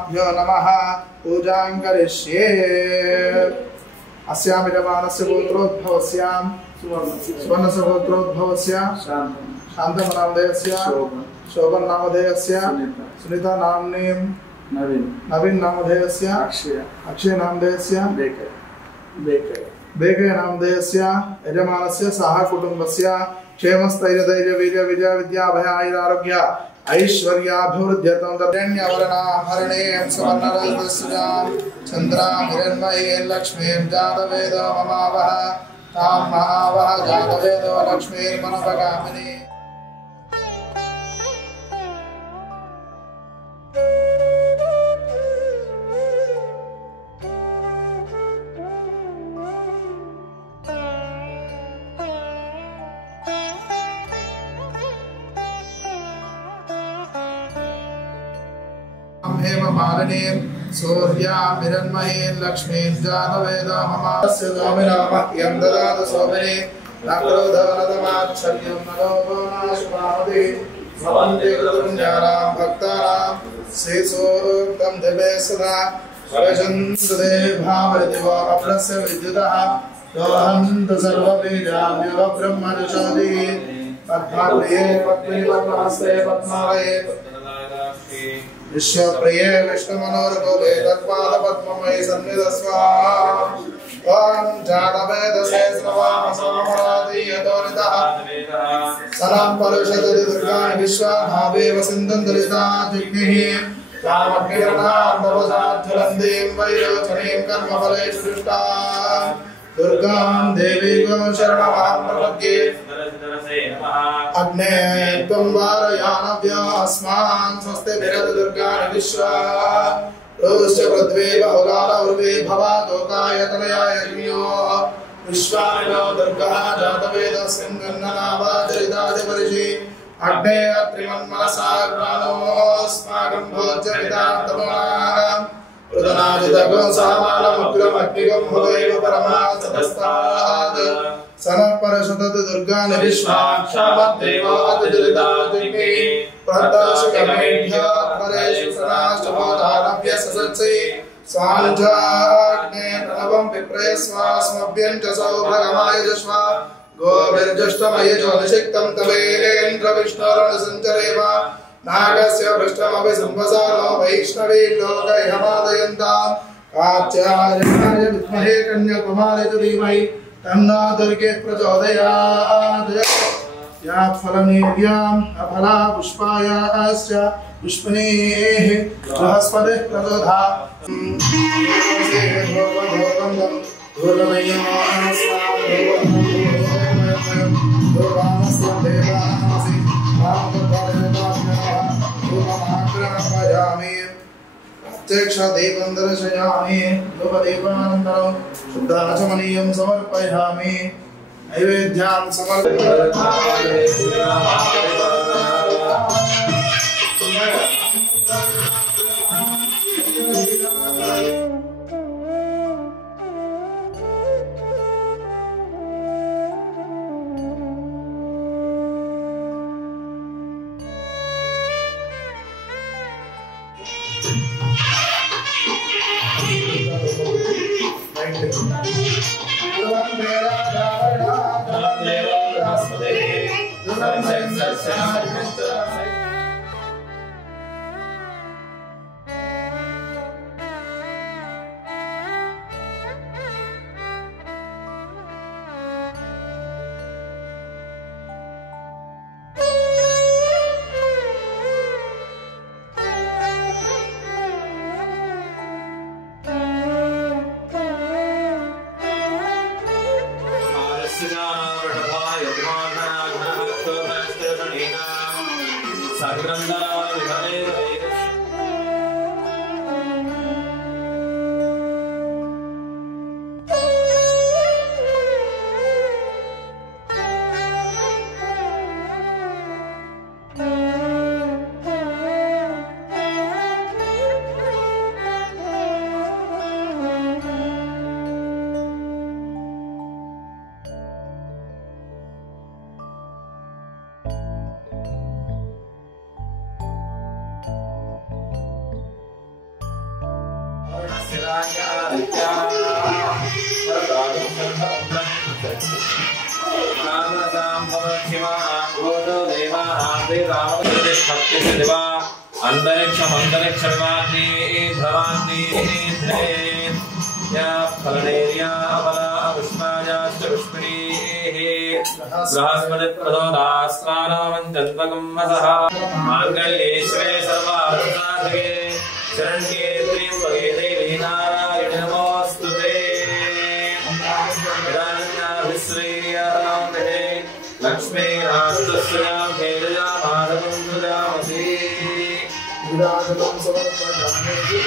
गुरुभ्यो नमः पूजां करिष्ये अस्यां यजमानस्य गोत्रोद्भवस्यां सुवर्णस्य गोत्रोद्भवस्य शान्तमनामधेयस्य शोभन नामधेयस्य सुनीता नाम्नीं नवीन नामधेयस्य अक्षय नामधेयस्य बेकय नामधेयस्य यजमानस्य सह कुटुंबस्य क्षेमस्थैर्यधैर्य वीर्य विजय विद्या भय आयुरारोग्य ऐश्वर्याभिवृद्ध्यर्थं दर्शन्यवर्णाभरणे सुवर्णरजतस्यां चन्द्रां हिरण्मये लक्ष्मीं जातवेदो ममावह तां महावह जातवेदो लक्ष्मीर्मनोपगामिनी मालिनीं सूर्यां हिरण्मयीं लक्ष्मीं जातवेदो ममास्य स्वामिनामह्यं ददातु सोमिनी न क्रोधवरदमाच्छल्यं न लोभो नाशुभावति भवन्ति कृतपुण्यानां भक्तानां श्रीसूक्तं दिवे सदा वरजन्तु देवी भावयति वा अप्लस्य विद्युतः योऽहन्तु सर्वबीजां यो ब्रह्मनिषादि पद्मप्रिये पद्मनिवनमस्ते पद्मालये विश्वप्रिये विष्णुमनोरकुले तत्पादपद्ममयि सन्निधस्वा त्वां जातवेदसे श्रवामसोमरादीयतोरितः सदां परुषदति दुर्गाणि विश्वाभावेव सिन्धुं दुरिताद्विग्निः तामग्निरणान्तपसाज्वलन्तीं वैरोचनीं कर्मफलेषु दुष्टां दुर्गां देवीं शरणमहं प्रपद्ये अग्ने त्वं वारयानव्यास्मान् स्वस्ति भिरति दुर्गाणि विश्वा रोश्च पृथ्वी बहुलान उर्वी भवातोकाय तनयाय यज्ञो विश्वामिनो दुर्गः जातवेदस्मिन्ननावादरितादिपरिषि अग्ने अत्रिमन्मनसाग्राणोऽस्माकं भोज्यविदान्तमाः रुदनादितगो सामानमुग्रमग्निगं भुवैव परमासतस्तात् सनपरशततु दुर्गानि विश्वाक्षामद्देवादिदुरितादिग्नि प्रदर्शकमेभ्यः परेषु सदाष्टभोधानभ्य ससत्सि स्वाञ्जाग्ने प्रणवं विप्रय स्वास्मभ्यं च सौभगमाय जश्वा गोभिर्जुष्टमयजो निषिक्तं तवेन्द्र विष्णोरणसञ्चरेव नागस्य पृष्ठमपि संवसानो वैष्णवी लोकैहमादयन्ताम् कात्यायनाय विद्महे कन्याकुमारी च धीमहि तन्नो दुर्गे प्रचोदयात् या फलनेव्याम् अफला पुष्पायाश्च पुष्पिणीः बृहस्पतिः प्रदोधात् प्रत्यक्षदीपं दर्शयामि धूपदीपानन्तरं शुद्धाचमनीयं समर्पयामि नैवेद्यां समर्पयामि मांगल्येश्वरे सर्वार्थसाधके शरण्ये त्र्यंबके देवी नारायणी नमोस्तुते लक्ष्मी राष्ट्रस्यां भेदया माधवं सुजामसी विराजतं समर्पयामि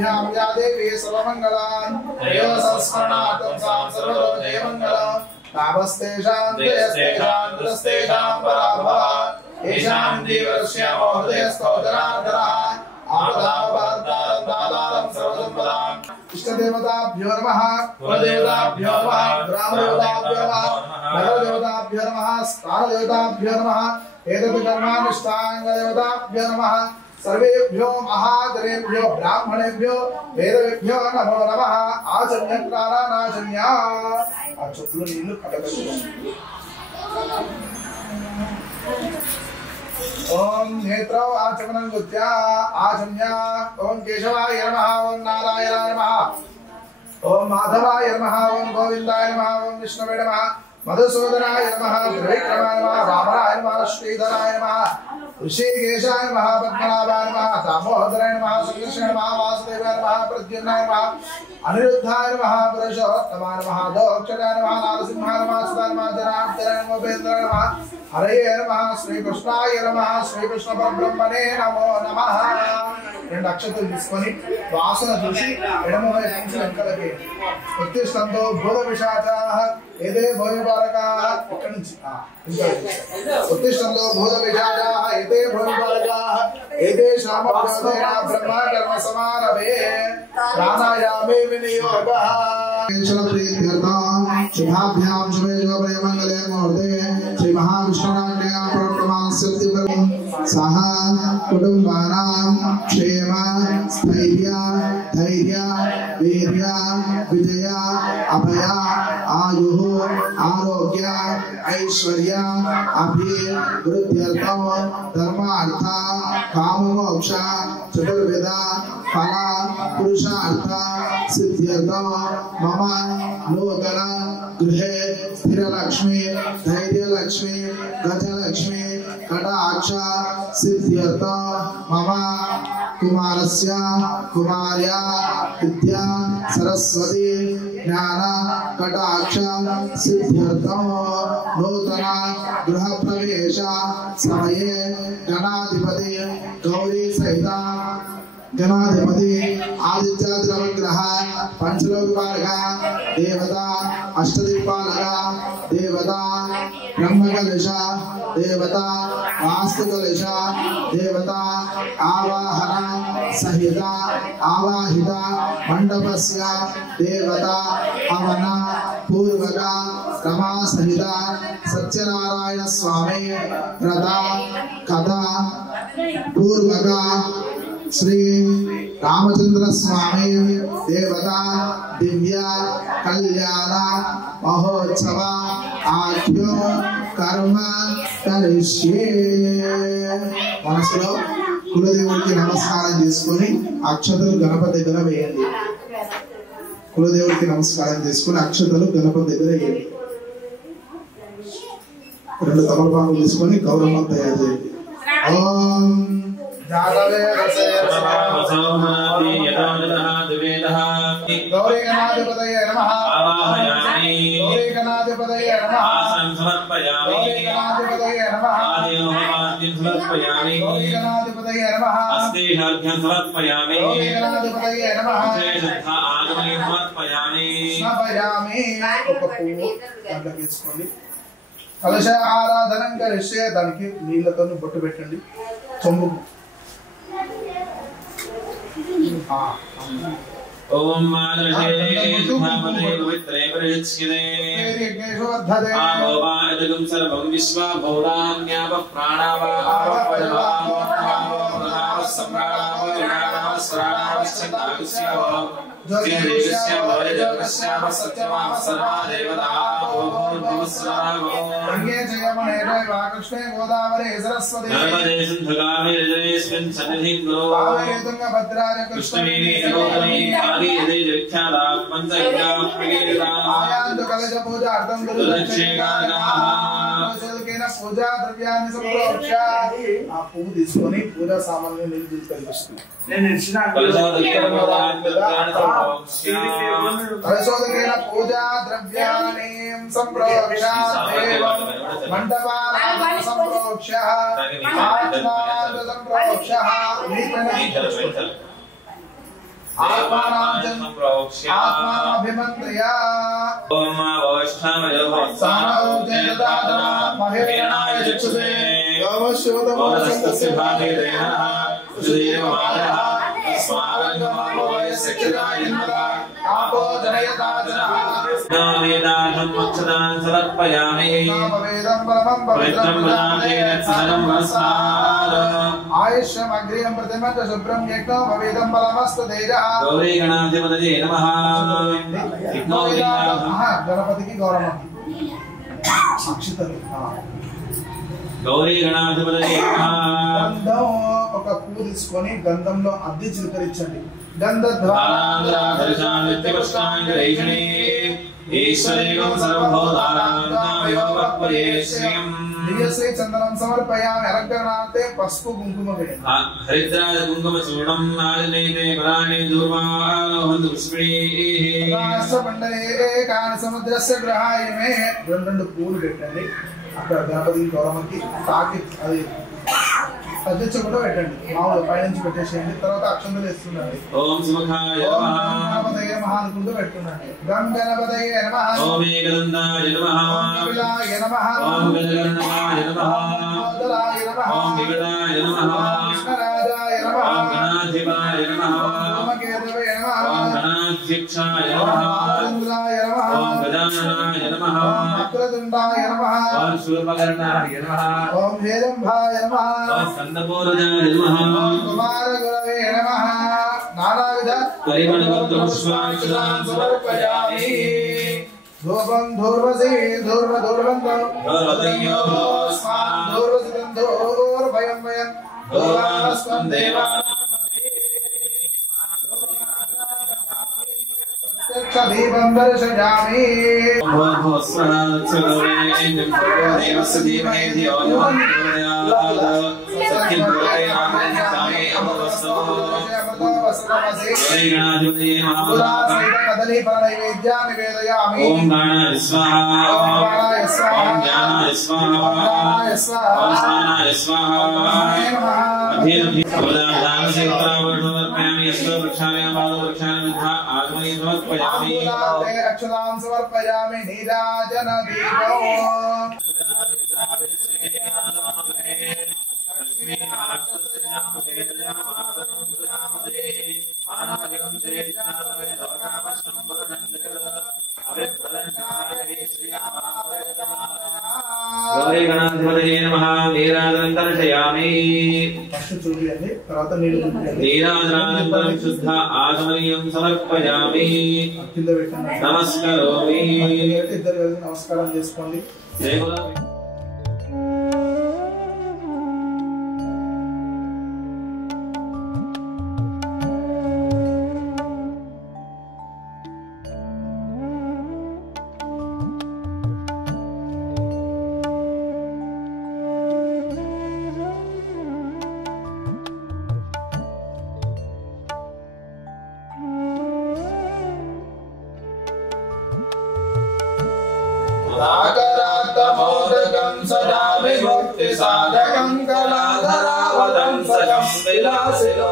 या देवी सर्वमंगलान् देव संस्मरणार्थं सर्वतो जयमंगलम् नामस्तेषां जयस्तेषां दुरस्तेषां पराभवा येषां जीवस्यामो हृदयस्थो जनार्दनः आपदामपादानं दातारं सर्वसम्पदाम् इष्टदेवताभ्यो नमः कुलदेवताभ्यो नमः ग्रामदेवताभ्यो नमः नगरदेवताभ्यो नमः स्थानदेवताभ्यो नमः एतत् कर्मानुष्ठानदेवताभ्यो नमः सर्वेभ्यो महादेवेभ्यो ब्राह्मणेभ्यो वेदेभ्यो नमो नमः आचम्य प्राणानाचम्य अचुप्लु नीलु कटकटु ओम नेत्रौ आचमनं गुत्या आचम्य ओम केशवाय नमः ओम नारायणाय नमः ओम माधवाय नमः ओम गोविंदाय नमः ओम विष्णवे नमः मधुसूदनाय नमः त्रिविक्रमाय नमः वामनाय नमः श्रीधराय नमः ऋषिकेशाय नमः पद्मनाभाय नमः दामोदराय नमः श्रीकृष्णाय नमः वासुदेवाय नमः प्रद्युम्नाय नमः अनिरुद्धाय नमः पुरुषोत्तमाय नमः दोक्षराय नमः नारसिंहाय नमः सुधाय नमः जनार्दनाय नमः उपेन्द्राय नमः हरये नमः श्रीकृष्णाय नमः श्रीकृष्ण परब्रह्मणे नमो नमः రెండు అక్షతలు తీసుకొని వాసన చూసి ఎడమవై నుంచి వెంకలకి ఉత్తిష్టంతో భూత పిశాచాః ఏదే భూమిపాలకాః ఇక్కడ నుంచి ఉత్తిష్టంతో భూత పిశాచాః ఏదే భూమిపాలకాః ఏదే శ్యామప్రదేన బ్రహ్మ కర్మ సమారభే ప్రాణాయామే వినియోగః शुभाभ्याम शुभे शुभे मंगले मुहूर्ते श्री महाविष्णुराज्ञया प्रोक्तमास्य सह कुटुंबानां क्षेम स्थैर्य धैर्य वीर्य विजय अभय आयुः आरोग्य ऐश्वर्य अभिवृद्ध्यर्थं धर्मार्थ काममोक्ष चतुर्विध फल पुरुषार्थ सिद्ध्यर्थं मम नूतन गृहे स्थिरलक्ष्मी धैर्यलक्ष्मी गजलक्ष्मी कटाक्ष सिद्ध्यर्थं मम कुमारस्य कुमार्या विद्या सरस्वती ज्ञान कटाक्ष सिद्ध्यर्थं नूतन गृह प्रवेश समये गणाधिपति गौरी सहित गणाधिपति आदित्यादिनवग्रह पंचलोकपालक देवता अष्टदिक्पालक देवता ब्रह्मकलश देवता वास्तुकलश देवता आवाहन सहित आवाहित मंडपस्य देवता हवन पूर्वक रमा सहित सत्यनारायण स्वामी व्रत कथा पूर्वक श्री रामचंद्र स्वामी देवता दिव्य कल्याण महोत्सव आख्यो कर्म करिष्ये మనసులో కులదేవుడికి నమస్కారం చేసుకొని అక్షతలు గణపతి దగ్గర వేయండి. కులదేవుడికి నమస్కారం చేసుకొని అక్షతలు గణపతి దగ్గర వేయండి. 2 తమలపాకులు తీసుకొని గౌరవం తయారు చేయండి. ఓం జాతవే రసే రసమావసోమనాది యదానః దివేదః గౌరీగణాధిపతయే నమః ఆవాహయామి గౌరీగణాధిపతయే నమః ఆసనం సమర్పయామి గౌరీగణాధిపతయే నమః ఆదియోహమాద్యం సమర్పయామి గౌరీగణాధిపతయే నమః అస్తేషార్ఘ్యం సమర్పయామి గౌరీగణాధిపతయే నమః శ్రేష్ఠ ఆగమయం సమర్పయామి సమర్పయామి. ఒక పువ్వు దాంట్లో తీసుకోండి. కలశ ఆరాధనం కరిష్యే. దానికి నీళ్ళతో బొట్టు పెట్టండి. చెంబు ఓం మానసే ధామనే పవిత్రే పరిచ్ఛిదే ఆవోవాదగం సర్వం విశ్వ భౌరాన్యావ ప్రాణావ ఆవపజవావ నామ సంరావ వినామ స్రావ ఛందాస్యవ జయదేవస్య వరజగస్యావ సత్యమావ సర్వా దేవతాః భూర్భువస్వరావో గంగే జయమనే కృష్ణే గోదావరి సరస్వతి నర్మదే సింధుగామి రజనేస్మిన్ సన్నిధిం గురో ఆవే తుంగభద్రాయ కృష్ణవేణి సరోవరి ఆది యదే జఖ్యాలా పంచగంగా ప్రగీతా ఆయాంతు కలశ పూజార్థం గురుదక్షిణానః పూజలకేన పూజా ద్రవ్యాన్ని సమర్పయ. ఆ పువ్వు తీసుకొని పూజా సామాన్లు నీళ్ళు తీసుకెళ్ళి నేను ఇచ్చిన కలశోదకేన పూజా ద్రవ్యాన్ని సంప్రోక్ష దేవం మండపానాం సంప్రోక్ష ఆత్మానం సంప్రోక్ష ఆత్మానం సంప్రోక్ష ఆత్మాభిమంత్రయ. ఓం అవష్ఠామయో సానో జయదాన మహేనాయ చక్షుషే గోవశోదమోదస్తస్య భాగే దేహః సుదేవ మాతః స్వాగతమావయ సక్షదాయనః ఆపో జనయతాజనః వేదాహం మక్షదాన్ సమర్పయామి వేదం పరమం పవిత్రం నామేన సదనం వస్సార ఆయుష్యం అగ్రియం ప్రతిమత శుభ్రం యజ్ఞో వేదం పరమస్తు తేజః గౌరీ గణాధిపతయే నమః. గణపతికి గౌరవం అక్షతలు గౌరీ గణాధిపతయే నమః. గంధం ఒక పువ్వు తీసుకొని గంధంలో అద్ది చిలకరించండి. గంధద్వారాధరిషానిత్యపుష్పాంజలైషణే ఈశ్వరేకం సర్వభూతానాంతామయోగపరేశ్వయం దివ్యశ్రీ చందనం సమర్పయామి. అలంకరణార్థే పసుపు కుంకుమ వేయండి. హరిద్రాజ కుంకుమ చూడం నాజనైతే పరాణి దూర్వాహంతు పుష్పైః రాష్ట్రమండలే ఏకాని సముద్రస్య గ్రహాయమే. 2 పూలు పెట్టండి. అక్కడ గణపతి గౌరమ్మకి తాకి అది అధ్యక్ష కూడా పెట్టండి. మామూలు పైనుంచి పెట్టేసేయండి. తర్వాత అక్షంతలు వేస్తుండండి. ఓం సుముఖాయ నమః గణపతయే నమః అనుకుంటూ పెట్టుకోండి. గం గణపతయే నమః ఓం ఏకదంతాయ నమః ఓం విలాయ నమః ఓం గజగణనాయ నమః ఓం నమః ఓం విగదాయ నమః కృష్ణరాజాయ నమః ఓం గణాధిపాయ నమః ఓం కేతవే నమః ఓం గణాధ్యక్షాయ నమః ఇంద్రాయ నమః ఓం గజాననాయ నమః ఓం వక్రతుండాయ నమః ఓం శూర్పకర్ణాయ నమః ఓం హేరంభాయ నమః ఓం స్కందపూర్వజాయ నమః ఓం కుమారగురవే నమః. నానావిధ పరిమళపత్రపుష్పాన్ని సమర్పయామి. ధూపం ధూర్వసి ధూర్వధూర్వంతం ధూర్వదయ్యో స్వాం ధూర్వసితం ధూర్భయం భయం ధూర్వాస్వం దేవానామసి ప్రత్యక్షదీపం దర్శయామి. దేవస్య ధీమహి ధియో యో ప్రచోదయాత్ సత్యం ప్రచోదయామి అమృతస్య वस्त्रमसि कदली फल नैवेद्या निवेदयामि ओम गणाय स्वाहा ओम ज्ञानाय स्वाहा ओम स्वानाय स्वाहा अधीन दान से उत्तरावर्ण यस्तो वृक्षामि बालो वृक्षामि विद्धा आगमनि समर्पयामि अक्षतां समर्पयामि नीराजन दीपो गौरी गणाधिपतये नमः नीराजनं दर्शयामि नीराजनानन्तरं शुद्ध आचमनीयं समर्पयामि नमस्करोमि नमस्कारं చేసుకోండి रागरागमोदकं सदा विमुक्ति साधकं कलाधरावतं सजं विलासिनो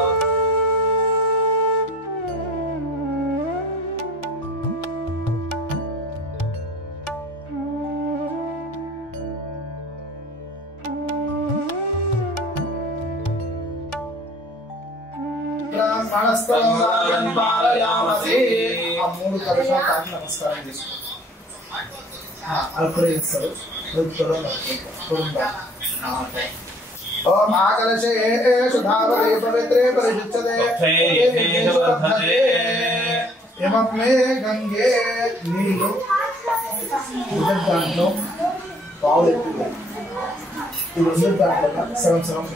బ్రాహ్మణస్తవం పాలయామసి ఆ మూడు కలశాలకు నమస్కారం చేసుకోండి అప్పుడే ఇస్తారు ఓం ఆకలశే సుధావరే పవిత్రే పరిశుద్ధతే యమగ్నే గంగే నీళ్ళు దాంట్లో పావులు ఈ రెండు దాంట్లో సగం సగం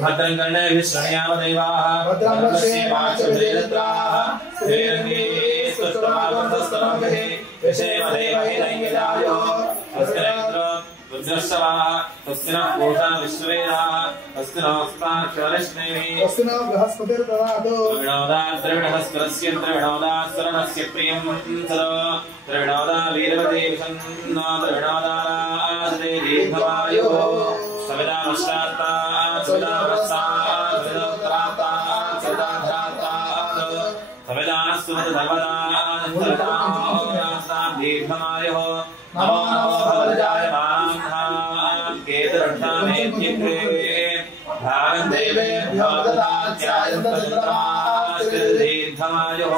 भद्रं कर्णेभिः शृणुयाम देवाः भद्रं पश्येमाच्युतेन्द्राः श्रीरङ्गे स्तुष्टुमागन्तस्तनोभिः विषेम देवहिरङ्गिरायो स्वस्तिरेन्द्रो रुद्रश्रवाः स्वस्तिनः पूषा विश्ववेदाः स्वस्तिनोऽस्ताक्षरश्नेभिः स्वस्तिनो बृहस्पतिर्ददातु त्रिविणोदाद्रविणहस्करस्य त्रिविणोदात्सरणस्य प्रियं सदा त्रिविणोदा वीरवती विषन्नो त्रिविणोदाराजते दीर्घमायुः सविदामश्चात्ता सविदामस्तात् सविदोत्तरात्तात् सविदाधात्तात् सविदास्तुमत सर्वदा दीर्घमायुः नमो नमो भवजायमानां केतुरक्षामेत्यग्रे भागं देवेभ्यो ददात्यायन्तचन्द्रमाः दीर्घमायुः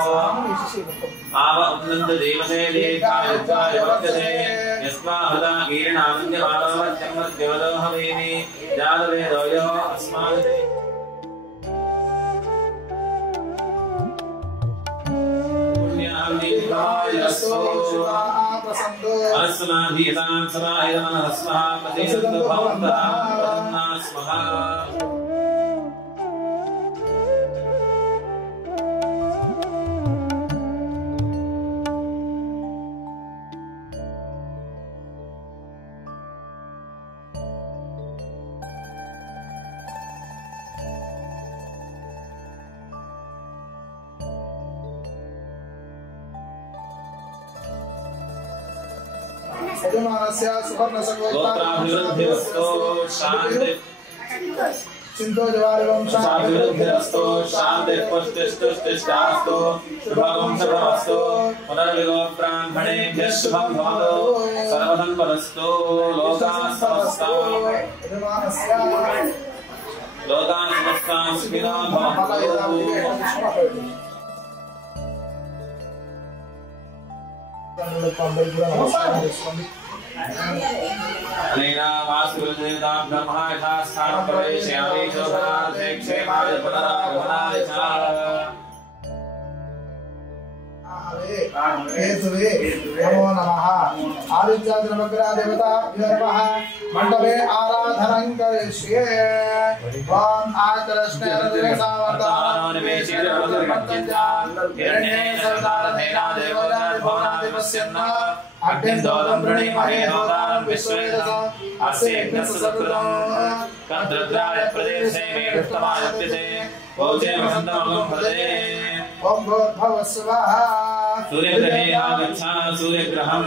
आव उन्नन्द देवसे दीर्घायुत्वाय वर्तते यस्माहदा कीर्णानन्द्यमानवत्यं मध्यवदो हवेमि जातवेदो यो अस्मान् अस्माधीतां समाहितमनः स्मः पतिसन्तु भवन्तः प्रसन्नाः स्मः यजमानस्य सुवर्णसंयोक्ताभिवृद्धिरस्तु शान्ति चिंतो जवारि वंशः शान्तिरस्तु शान्तिर्पुष्टिस्तुष्टिष्टास्तु शुभं शुभमस्तु पुनर्विलो ब्राह्मणेभ्यः शुभं भवतु सर्वसम्पदस्तु लोकाः समस्ताः सुखिनो भवन्तु अनेन वास्तुदेवतां ब्रह्मा यथा स्थानं प्रवेशयामि शोभनार्थे क्षेमाय पुनरागमनाय च नमो नमः आदित्यादिनवग्रह देवताभ्यो नमः मंडपे आराधनं करिष्ये ओम अग्निन्दोदं प्रणीमहे होतारं विश्वेदसं अस्य यज्ञस्य सकृतं कद्रुद्राय प्रदेशे मे विष्टमायत्यते भोजे वसन्तमगं भजे ओम भवस्वः सूर्यग्रहे आगच्छा सूर्यग्रहं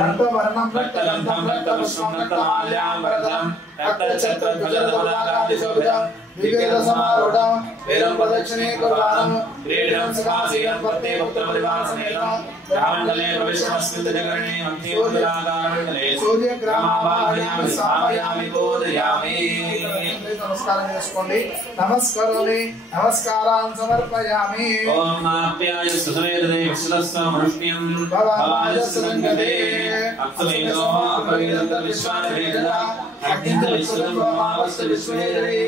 रक्तवर्णं रक्तगन्धं रक्तपुष्पं रक्तमाल्याम्बरधं रक्तच्छत्रध्वजदपदाकादिशोभितं दिव्यरसमारूढं वेदं प्रदक्षिणे कुर्वाणं क्रीडं सकाशीयं वर्ते पुत्रपरिवारसमेतं ग्रहमण्डले प्रविष्टमस्मिन् मध्यमण्डले सूर्यग्रहमावाहयामि स्थापयामि बोधयामि नमस्कारं చేసుకోండి నమస్కారాన్ని నమస్కారాన్ సమర్పయామి ఓం నాప్యాయ సుసవేదే విశ్వస్వ మనుష్యం భవాయ సంగతే అక్షమేదో అపరిదంత విశ్వావేద అగ్నింద విశ్వం భవావస్త విశ్వేదే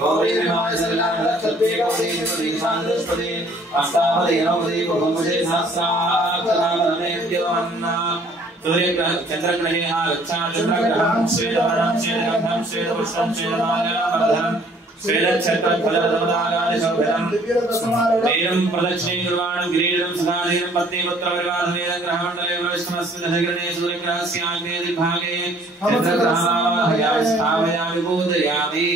గౌరీమాయ సకలాన రక్షతే గౌరీ దీక్షాంతస్పదే అష్టావదే నవదే బహుముజే సహస్రాక్షరావనే దేవన్న सूर्यग्रह चंद्रग्रहे आगच्छा चंद्रग्रहं श्वेतवर्णं श्वेतगन्धं श्वेतपुष्पं श्वेतमाल्याम्बरधरं श्वेतच्छत्रध्वजदपदाकादिशोभितं वेदं प्रदक्षिणे कुर्वाणं किरीटं सदाधीनं पत्नीपुत्रपरिवारसमेतं ग्रहमण्डले प्रविष्टमस्मिन् सूर्यग्रहस्य आग्नेयदिग्भागे चन्द्रग्रहमावाहयामि स्थापयामि बोधयामि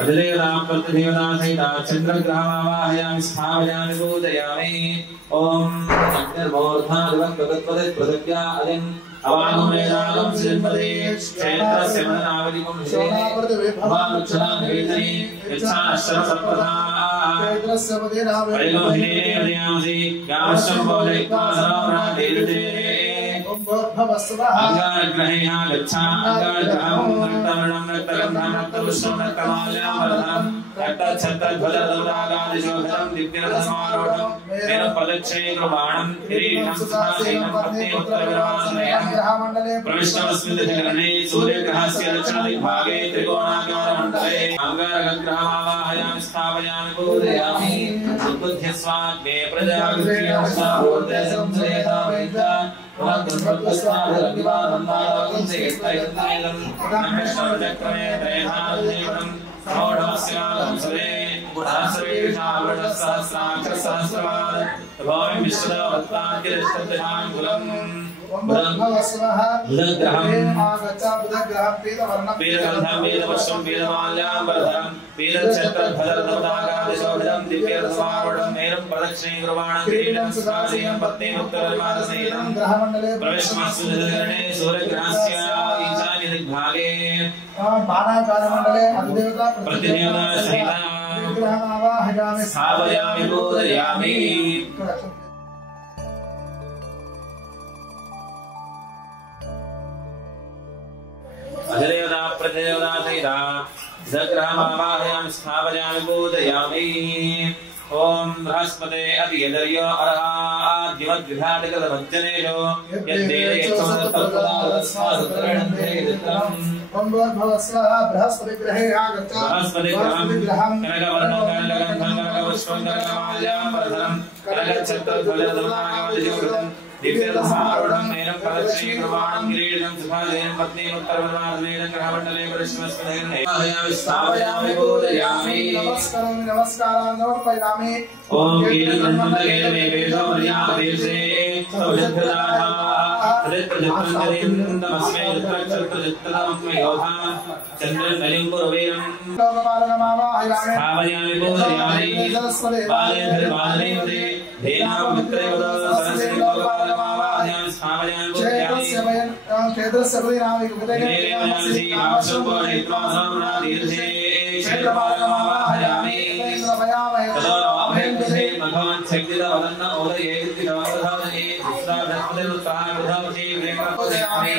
अजलेवता प्रतिदेवता सहिता चन्द्रग्रहमावाहयामि स्थापयामि बोधयामि ओम अग्निर्मूर्धादिवक्तगत्वदे पृथिव्या अलिम् अवागमेदागं सिंहपदे क्षेत्रस्य मदनावलिकं विशेने अवानुच्छलां वेदने यच्छाश्रमसर्पदा क्षेत्रस्य मदेनावलिकं परिलोहिने मदयामसि गामश्चं बोधयित्वा सर्वप्राणेर्दे अंगारग्रहे आगच्छा अंगारग्रहं रक्तवर्णं रक्तगन्धं रक्तपुष्पं रक्तमाल्याम्बरधरं रक्तच्छत्रध्वजदपदाकादिशोभितं दिव्यरथसमारूढं वेदं प्रदक्षिणे कुर्वाणं किरीटं सदाशीनं पत्नीपुत्रपरिवारसमेतं प्रविष्टमस्मिन् जगरणे सूर्यग्रहस्य दक्षिणदिग्भागे त्रिकोणाकारमण्डले अंगारग्रहमावाहयामि स्थापयामि बोधयामि उद्बुध्यस्वाग्ने प्रजागृह्यस्तावोर्देशं श्रेयतामेता पुनर्गन्धर्वस्ताभिरङ्गिवानन्दालोकं सेयत्तयत्नमेदं नमश्चक्रमे दयधानदेवनं समोढमस्यागं सवे गुणाश्रवेशावृतसहस्राक्षसहस्रवाद भवामि विश्वदावत्ताद्गिरिष्टदशाङ्कुलम् बुधग्रहं आगच्छा बुधग्रहं पीतवर्णं पीतगन्धं पीतपुष्पं पीतमाल्याम्बरधरं पीतच्छत्रध्वजदपदाकादिशोभितं दिव्यरथसमारूढं मेरुं प्रदक्षिणे कुर्वाणं किरीटं सदाशीनं पत्नीपुत्रपरिवारसमेतं ग्रहमण्डले प्रविष्टमस्मिन् जगरणे सूर्यग्रहस्य ईशान्यदिग्भागे बाणाकारमण्डले अधिदेवता प्रतिदेवता सहिता ग्रहमावाहयामि स्थापयामि बोधयामि अजलेवता प्रतिदेवता सहिता जग्रहमावाहयामि स्थापयामि बोधयामि ओम बृहस्पते अतियदर्यो अरहाद्यमद्विघाटकृतमज्जनेषु यद्देवयत्समस्तत्पदादस्मादुत्तरणन्ते ओम भवस्वः बृहस्पति ग्रहे आगच्छा बृहस्पति ग्रहं कनकवर्णं कनकगन्धं कनकपुष्पं कनकमाल्याम्बरधरं कनकच्छत्रध्वजदपदाकादिशोभितं दिव्यरथसमारूढं मेनं प्रदक्षिणे कुर्वाणं किरीटं सुखादेन पत्नीपुत्रपरिवारसमेतं ग्रहमण्डले परिष्वस्मदे स्थापयामि बोधयामि नमस्कारं नमस्कारान् समर्पयामि ओम कीर्तनमण्डले वेवेशो मर्यादेशे सौजद्धाः तदेप्रजत्रन्दमस्मै रुद्रक्षत्रजत्रदमस्मै योधा चन्द्रनलिं पुरवेरं लोकपालकमावाहयामि स्थापयामि बोधयामि बालेन्द्रबालेवदे धेनापवित्रयोद सरस्वती लोकपालकमावाहयामि स्थापयामि बोधयामि क्षेत्रस्य प्रतिनामि उपदेशे क्षेत्रपालकमावाहयामि भगवान् शक्तिदा वदन्न ओदये दिगवधावने पूजयामि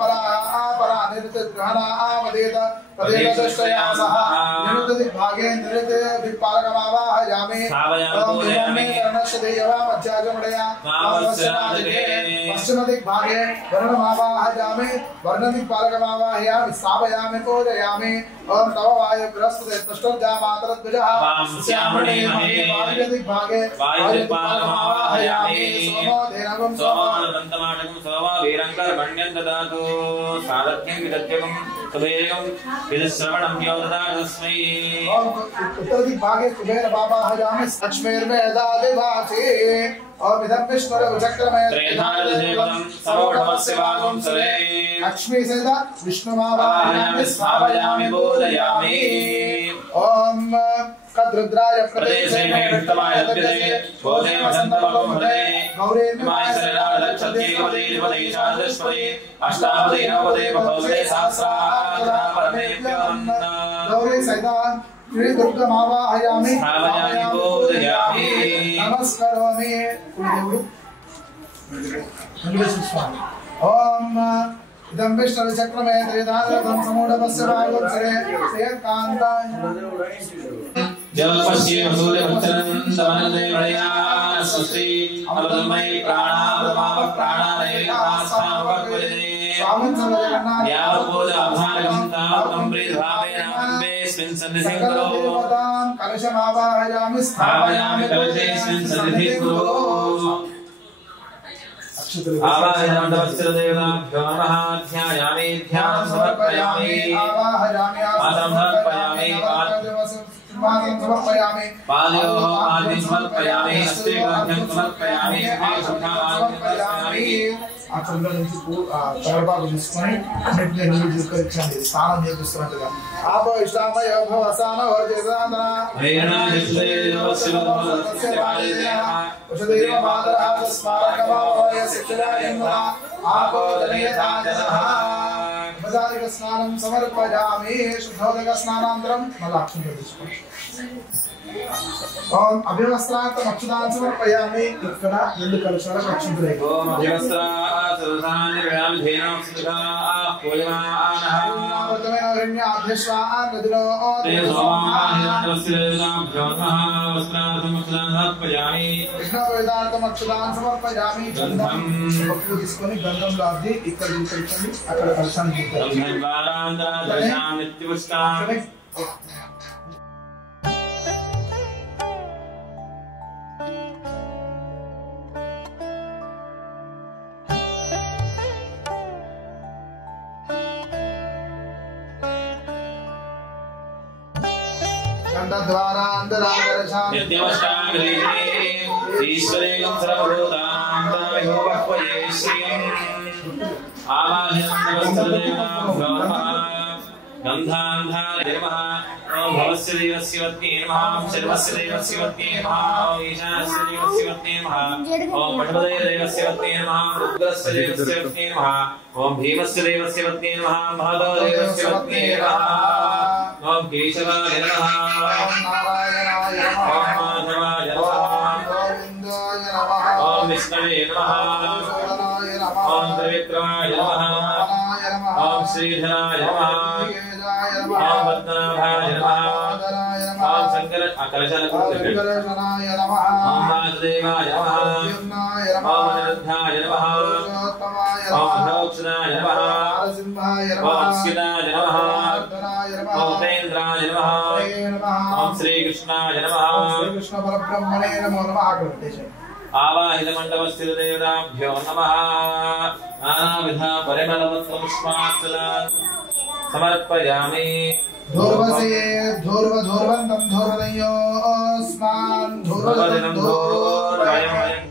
परा अपरा निर्तग्रहणा आवदेत प्रदेशदृष्टया सह निरुद्धदिग्भागे निरुद्धदिक्पालकमावाहयामि ओम कर्णस्य देवा मध्याजमडया पश्चिमदिग्भागे वर्णमावाहयामि वर्णदिक्पालकमावाहयामि स्थापयामि पूजयामि ओम तव वायु बृहस्पति तुष्टजा मातरद्विजः श्यामणे वायुदिग्भागे वायुदिक्पालकमावाहयामि सोमो धेनवं सोमानदन्तमानकं सोमा वीरङ्कर्मण्यं ददातु सारथ्यं विदध्यकं सुभेगं विदश्रवणं यो ददातस्मै ओम उत्तरदिग्भागे कुबेर बाबाहयामि लक्ष्मीर्मेधादिवासी ओम इदं विष्णुरचक्रमय त्रेधानदेवं सरोढमस्य वागं सरे लक्ष्मी सदा विष्णुमावाहयामि स्थापयामि बोधयामि ओम कद्रुद्राय प्रदेशे मेघतमाय लभ्यते भोजे वसन्तमगोमते गौरेर्माय सरलालक्षत्येकपदे द्विपदेशादशपदे अष्टापदे नवपदे भगवते सहस्राक्षरा परमेभ्यो नमः गौरी सदा श्री दुर्गमावाहयामि स्थापयामि बोधयामि नमस्करोमि वेंकटेश्वर स्वामी ओम इदं विष्णुचक्रमे त्रिधारकं समूढपस्य भागं सरे श्रेयकान्ताय जलपश्ये सूर्यवच्चनन्दमनन्दे वणयान स्वस्ति अमृतमय प्राणामृतमाव प्राणानैकास्थानवक्वजने यावत्पूजाभारकं तावतं प्रीतिभावेन अम्बेऽस्मिन् सन्निधिं कुरु कलशमावाहयामि स्थापयामि कलशेऽस्मिन् सन्निधिं कुरु आवाहयामि नमः ध्यायामि ध्यानं समर्पयामि आवाहयामि आसनं समर्पयामि समर्पयामि पादयोः आदिं समर्पयामि हस्ते ग्रन्थं समर्पयामि समर्पयामि आचरण నుంచి తలబాగు తీసుకొని అన్నిటిని నిలుచుకొని స్నానం చేపిస్తున్నట్టుగా ఆపో ఇష్టామయ భవసాన వర్జేదాన హేనా ఉషదేవ మాతరః స్మారకమావయ సిద్ధరాయన్న ఆపో దనయతాజనః బదారిక స్నానం సమర్పయామి శుద్ధోదక స్నానాంతరం మలాక్షం తీసుకోండి ओम अभिवस्त्रार्थम अक्षदान समर्पयामि ఇక్కడ రెండు కలశాలకు అక్షంతులై ओम अभिवस्त्रात् सर्वसानिर्व्याम धेनां सुधा पूजमानः वर्तमेन हिरण्य अध्यश्वाः नदिनो कृष्णवेदार्थम अक्षदान समर्पयामि गंधं పప్పు తీసుకొని గంధంలో అద్ది ఇక్కడ తీసుకెళ్ళండి అక్కడ కలశాన్ని పెట్టండి ధన్యవాదాంతర దర్శనం నిత్యపుష్టాం द्वारा अंतरादर्शा नित्यमष्टांगलेशे ईश्वरेयं सर्वभूतानां तमेवोपक्वये श्रियम् आवाहयामि गन्धान्धाय नमः ओम भवस्य देवस्य वत्ने नमः सर्वस्य देवस्य वत्ने नमः ओम ईशानस्य देवस्य वत्ने नमः ओम पटवदे देवस्य वत्ने नमः रुद्रस्य देवस्य वत्ने नमः ओम भीमस्य देवस्य वत्ने नमः महदो देवस्य वत्ने नमः ओम केशवाय नमः ओम नारायणाय नमः ओम माधवाय नमः गोविन्दाय नमः ओम विष्णवे नमः शोधनाय नमः ओम त्रिविक्रमाय नमः नारायणाय नमः ओम श्रीधराय नमः श्रीकेशाय नमः ओम पद्मनाभाय नमः नारायणाय नमः ओम शंकर अकलशनाय शंकरशनाय नमः ओम वासुदेवाय नमः नारायणाय नमः ओम अनिरुद्धाय नमः पुरुषोत्तमाय ओम नमः धोक्षणाय नमः नरसिंहाय ओम नमः स्किताय नमः नारायणाय नमः ओम उपेन्द्राय नमः ओम श्रीकृष्णाय नमः श्रीकृष्ण परब्रह्मणे नमो नमः आवाहितमण्डपस्थित देवताभ्यो नमः नानाविध परिमलपुष्पात् समर्पयामि धूर्वसे धूर्वधूर्वन्तं धूर्वदयोस्मान् भगवदिनं धूर्वयम्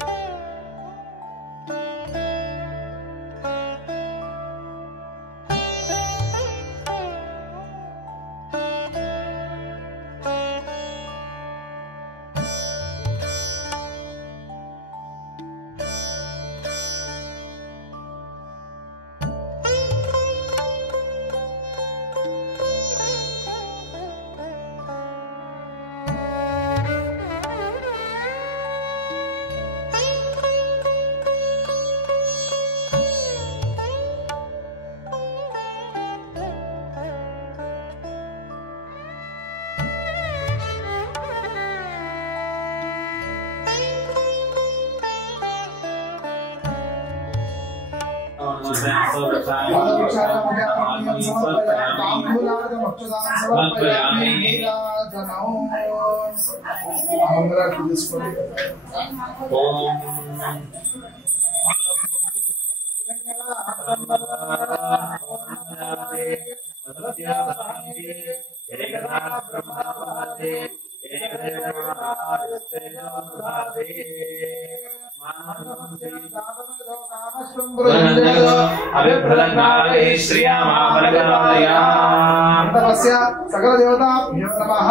सकल देवता नमः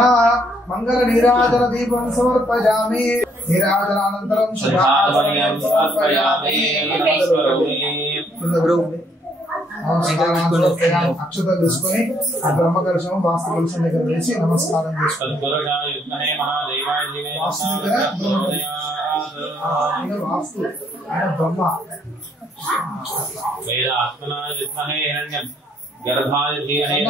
मंगल नीराजन दीपं समर्पयामि नीराजनानन्तरं शुभावनिं समर्पयामि అక్షతలు తీసుకొని ఆ బ్రహ్మ కలశం వాస్తు కలశం దగ్గర వేసి నమస్కారం చేసుకోవాలి. వాస్తు ఆయన బ్రహ్మ వేద ఆత్మనాయ విద్మహే హిరణ్యం గర్భాయ ధీమహి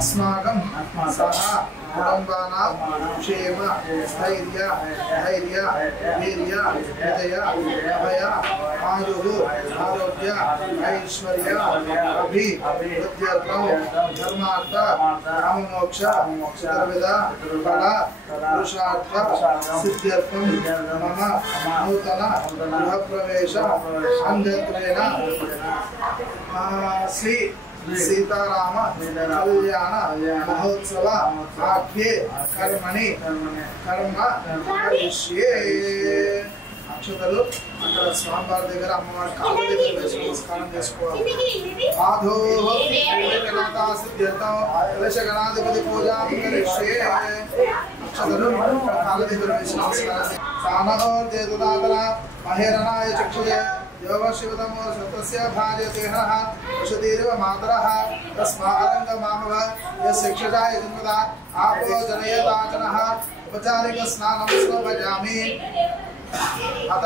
अस्माकं सह कुटुम्बानां क्षेम स्थैर्य धैर्य वीर्य विजय अभय आयुः आरोग्य ऐश्वर्य अभिवृद्ध्यर्थं धर्मार्थ काममोक्ष चतुर्विध फल पुरुषार्थ सिद्ध्यर्थं मम नूतन गृहप्रवेश अंगत्वेन श्री सीताराम कल्याण महोत्सव आख्ये कर्मणि कर्म करिष्ये అక్షతలు అక్కడ స్వామివారి దగ్గర అమ్మవారి కాళ్ళ దగ్గర వేసి నమస్కారం చేసుకోవాలి. ఆధో సిద్ధ్యర్థం కలశగణాధిపతి పూజాం కరిష్యే. అక్షతలు కాళ్ళ దగ్గర వేసి నమస్కారం సానహోర్దేతుదాతన మహేరణాయ చక్షుజే యోగ శివతమో సతస్య భార్యతేహః వశదీర్వ మాతరః తస్మారంగ మామవ యశిక్షజాయ జన్మదా ఆపో జనయతాచనః ఉపచారిక స్నానం స్వభజామి. अथ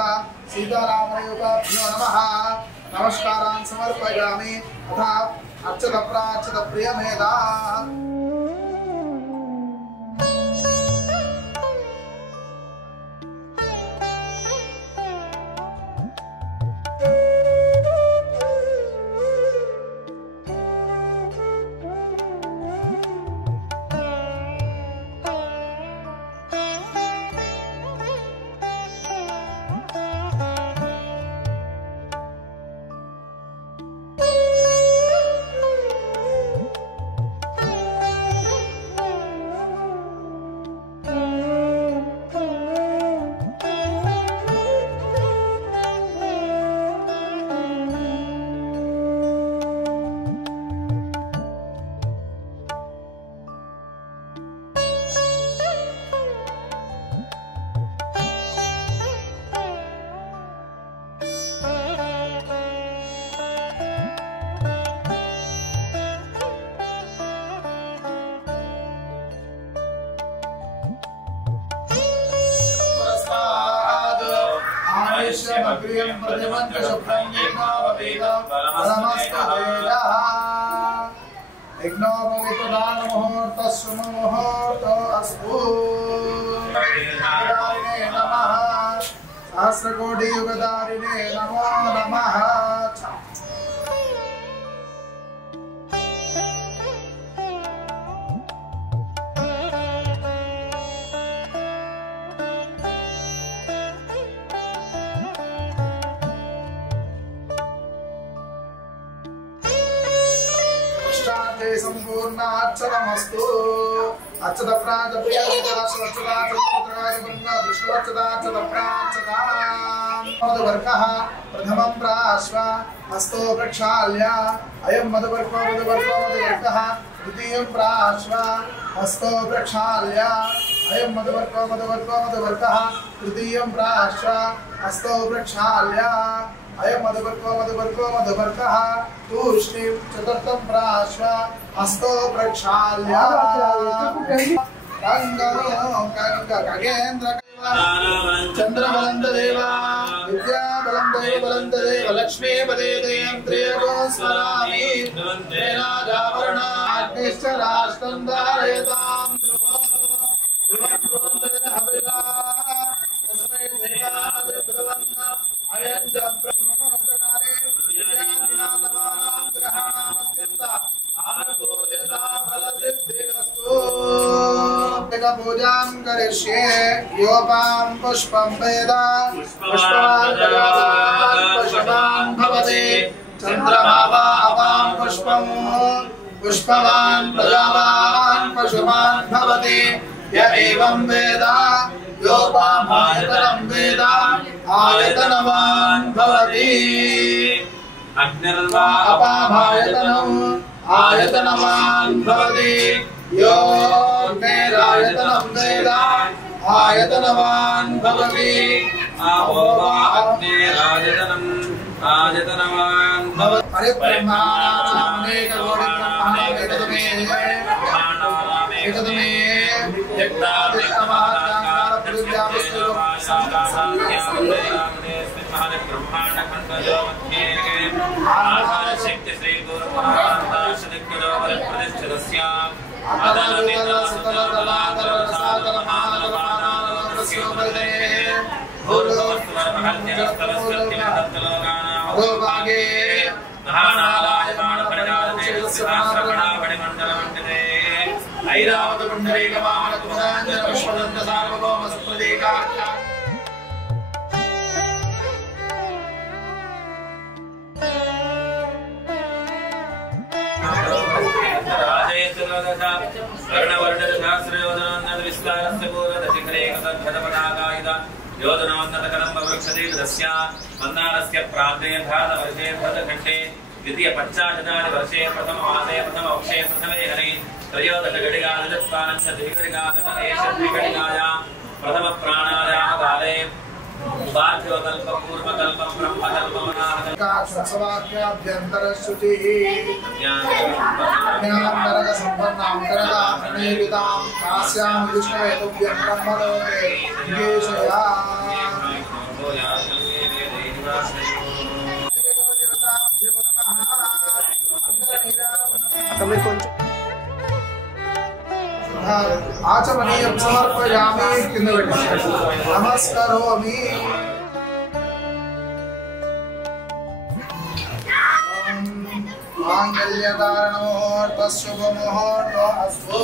सीतारामयोगाभ्यो नमः नमस्कारान् समर्पयामि. अथ अर्चत प्रार्चित प्रियमेधा सहस्रकोटि युगधारिणे नमो नमः. संपूर्णार्चनमस्तु. अर्चत प्राजप्रिय मधुवर्कः प्रथमं प्राश्व हस्तो प्रक्षाल्य अयं मधुवर्को मधुवर्कः द्वितीयं प्राश्व हस्तो प्रक्षाल्य अयं मधुवर्कः तृतीयं प्राश्व हस्तो प्रक्षाल्य अयं मधुवर्कः तूष्णीं चतुर्थं प्राश्व हस्तो प्रक्षाल्य खगेन्द्र चंद्रबलंदेव विद्याबलंदेव लक्ष्मी पदे स्मरामि तेनाजावरणाग्निश्च राष्ट्रं धारयतां तस्मै देवाय ब्रवन्न अयं च ब्रह्मोत्तकाले विद्यादिनाथमानां ग्रहाणामत्यन्त आनतोयता फलसिद्धिरस्तु. पूजां करिष्ये. योपां पुष्पं वेद पुष्पवान् भवति. चन्द्रमा अपां पुष्पं पुष्पवान् प्रजावान् पशुमान् भवति. य एवं वेद योपामायतनं वेद आयतनवान् भवति. अग्निर्वा अपामायतनम् आयतनवान् भवति. योऽग्निरायतनं वेद आयतनवान् भवति. आपो वा अग्निरायतनम् आयतनवान् भवति. परिब्रह्माणामेककोटिब्रह्माणमेकतमे शक्ति श्री गुरु द्वितीय पञ्चाशतानि वर्षे प्रथम मासे प्रथम अक्षे प्रथमे हरि त्रयोदश घटिकादशत्वादश द्विघटिकायां प्रथम प्राणायाम काले बाह्योकल्प पूर्वकल्प ब्रह्मकल्प मनाभ्यन्तरशुचिः ज्ञाननरक सम्पन्नां कास्यां विष्णुवेदुभ्यं ब्रह्मलोके विशेषया आचमनीयं समर्पयामि किंद नमस्करोमि मांगल्यधारणोऽर्थ शुभमुहूर्त अस्तु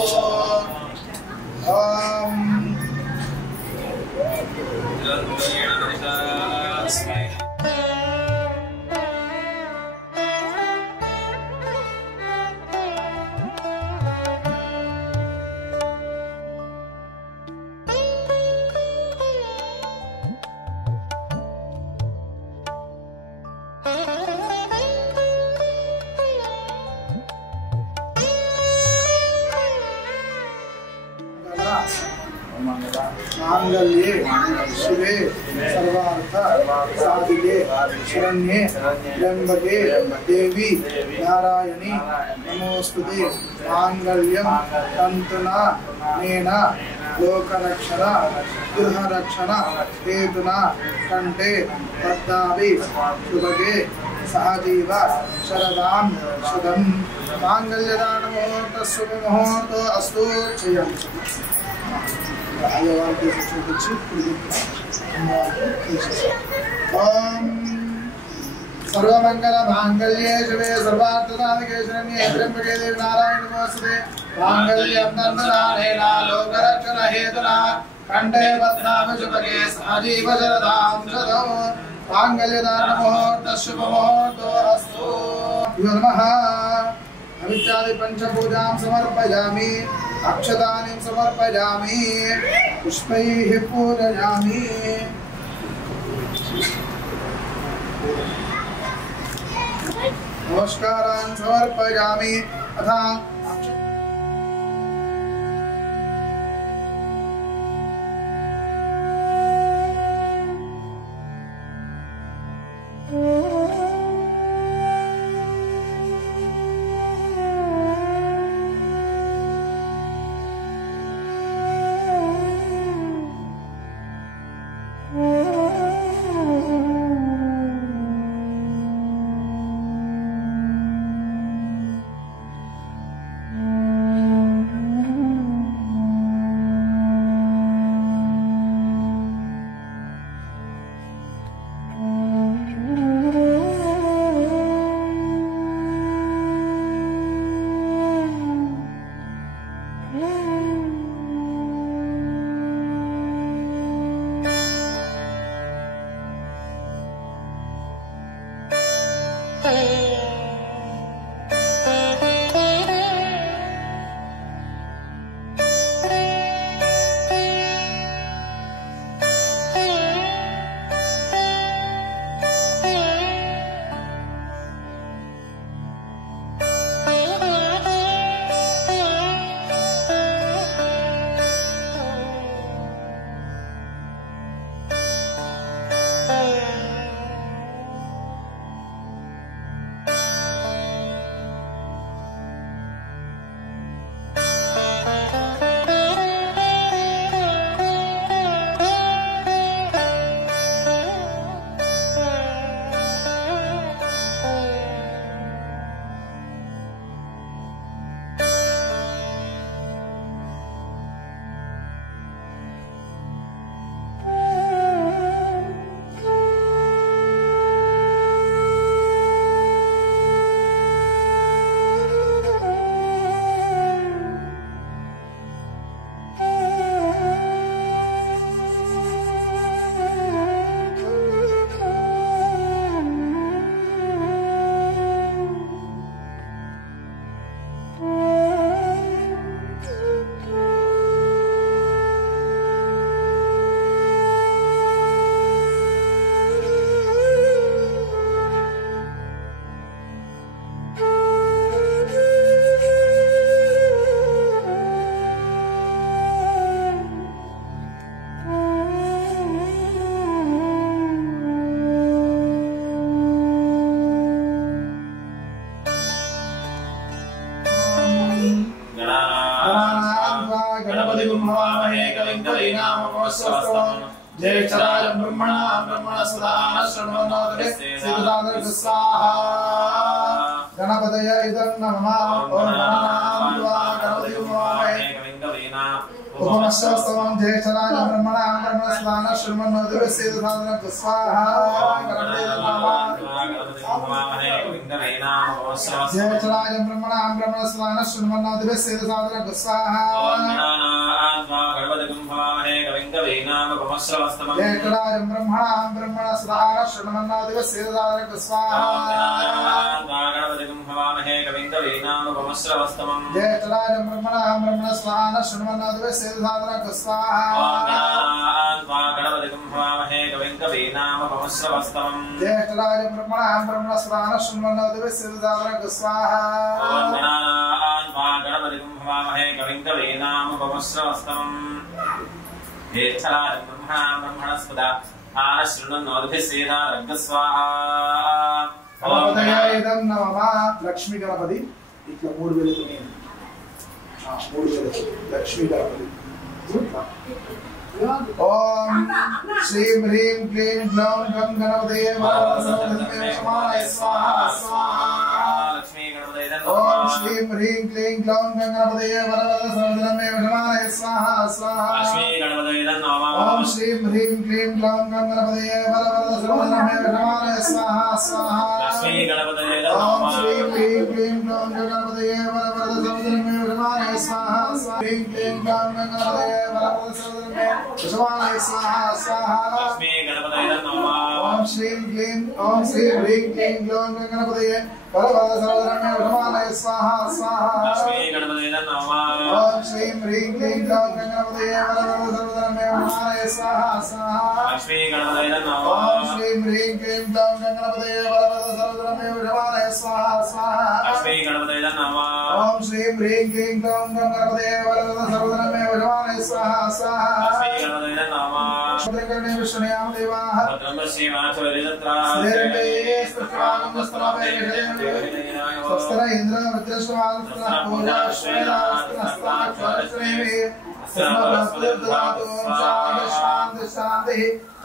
मांगल्ये शिवे सर्वार्थ साधिके शरण्ये त्र्यंबके देवी नारायणी नमोस्तुते मांगल्यं तंतुना नेना लोकरक्षण गृहरक्षण हेतुना कंठे पद्मावि शुभगे सहजीव शरदां शतं मांगल्यदानमुहूर्त शुभमुहूर्त अस्तु చేయండి आयवाल के చూపించి ओम सर्वमंगल मांगल्ये शिवे सर्वार्थ साधिके शरण्ये त्र्यंबके देवी नारायणी नमोस्तुते मांगल्यं तंतुनानेन लोकरक्षण हेतुना कंठे बध्नामि शुभगे सजीव शरदां शतं मांगल्यदानमुहूर्त शुभमुहूर्त अस्तु नमः अविद्यादि पंचपूजां समर्पयामि अक्षतानि समर्पयामि पुष्पैः पूजयामि नमस्कारान् समर्पयामि अथ ज्येष्ठराजं ब्रह्मणस्पदा शृण्वन्नोतिभिः सीदसादनं स्वाहा गणपतये इदं नमः ॐ गणानां त्वा गणपतिं हवामहे उपमश्रवस्तमं ज्येष्ठराजं ब्रह्मणस्पदा शृण्वन्नोतिभिः सीदसादनं स्वाहा गणपतये नमः ज्येष्ठराजं ब्रह्मणस्पदा शृण्वन्नोतिभिः सीदसादनं स्वाहा ज्येष्ठराजं ब्रह्मणस्पदा शृण्वन्नोतिभिः सीदसादनं स्वाहा ज्येष्ठराजं ब्रह्मणस्पदा शृण्वन्नोतिभिः सीदसादनं स्वाहा ज्येष्ठराजं ब्रह्मणस्पदा शृण्वन्नोतिभिः सीदसादनं स्वाहा గణపతయేదం నమః లక్ష్మీ గణపతి ఇట్లా 3 వేలతో 3 వేలతో లక్ష్మీ గణపతి ఓం శ్రీం హ్రీం క్లీం గ్లౌం గం గణపతయే వరదసర్వధర్మే సమానయ స్వాహా స్వాహా ఓం శ్రీం హ్రీం క్లీం గ్లౌం గం గణపతయే వరదసర్వధర్మే సమానయ స్వాహా స్వాహా ఓం శ్రీం హ్రీం క్లీం గ్లౌం గం గణపతయే వరదసర్వధర్మే సమానయ స్వాహా స్వాహా ఓం శ్రీం హ్రీం క్లీం గ్లౌం గం గణపతయే వరదసర్వధర్మే సమానయ స్వాహా స్వాహా హ్రీం క్లీం గ్లౌం గం గణపతయే వరదసర్వధర్మే సమానయ స్వాహా స్వాహా ఓం శ్రీం హ్రీం క్లీం గ్లౌం గం గణపతయే వరదసర్వధర్మే సమానయ స్వాహా స్వాహా ఓం శ్రీం హ్రీం క్లీం గ్లౌం గం గణపతయే వరదసర్వధర్మే సమానయ స్వాహా స్వాహా ఓం శ్రీం హ్రీం క్లీం గ్లౌం గం గణపతయే వరదసర్వధర్మే సమానయ స్వాహా స్వాహా ఓం శ్రీం హ్రీం క్లీం గ్లౌం గం గణపతయే వరదసర్వధర్మే సమానయ స్వాహా స్వాహా శుద్ధకర్ణే విష్ణుయామ దేవాః స్వస్తిన ఇంద్ర వృత్రశ్రవాస్త్ర పూజా శ్రేయాస్త్రస్తాక్షరేమి శాంతి శాంతి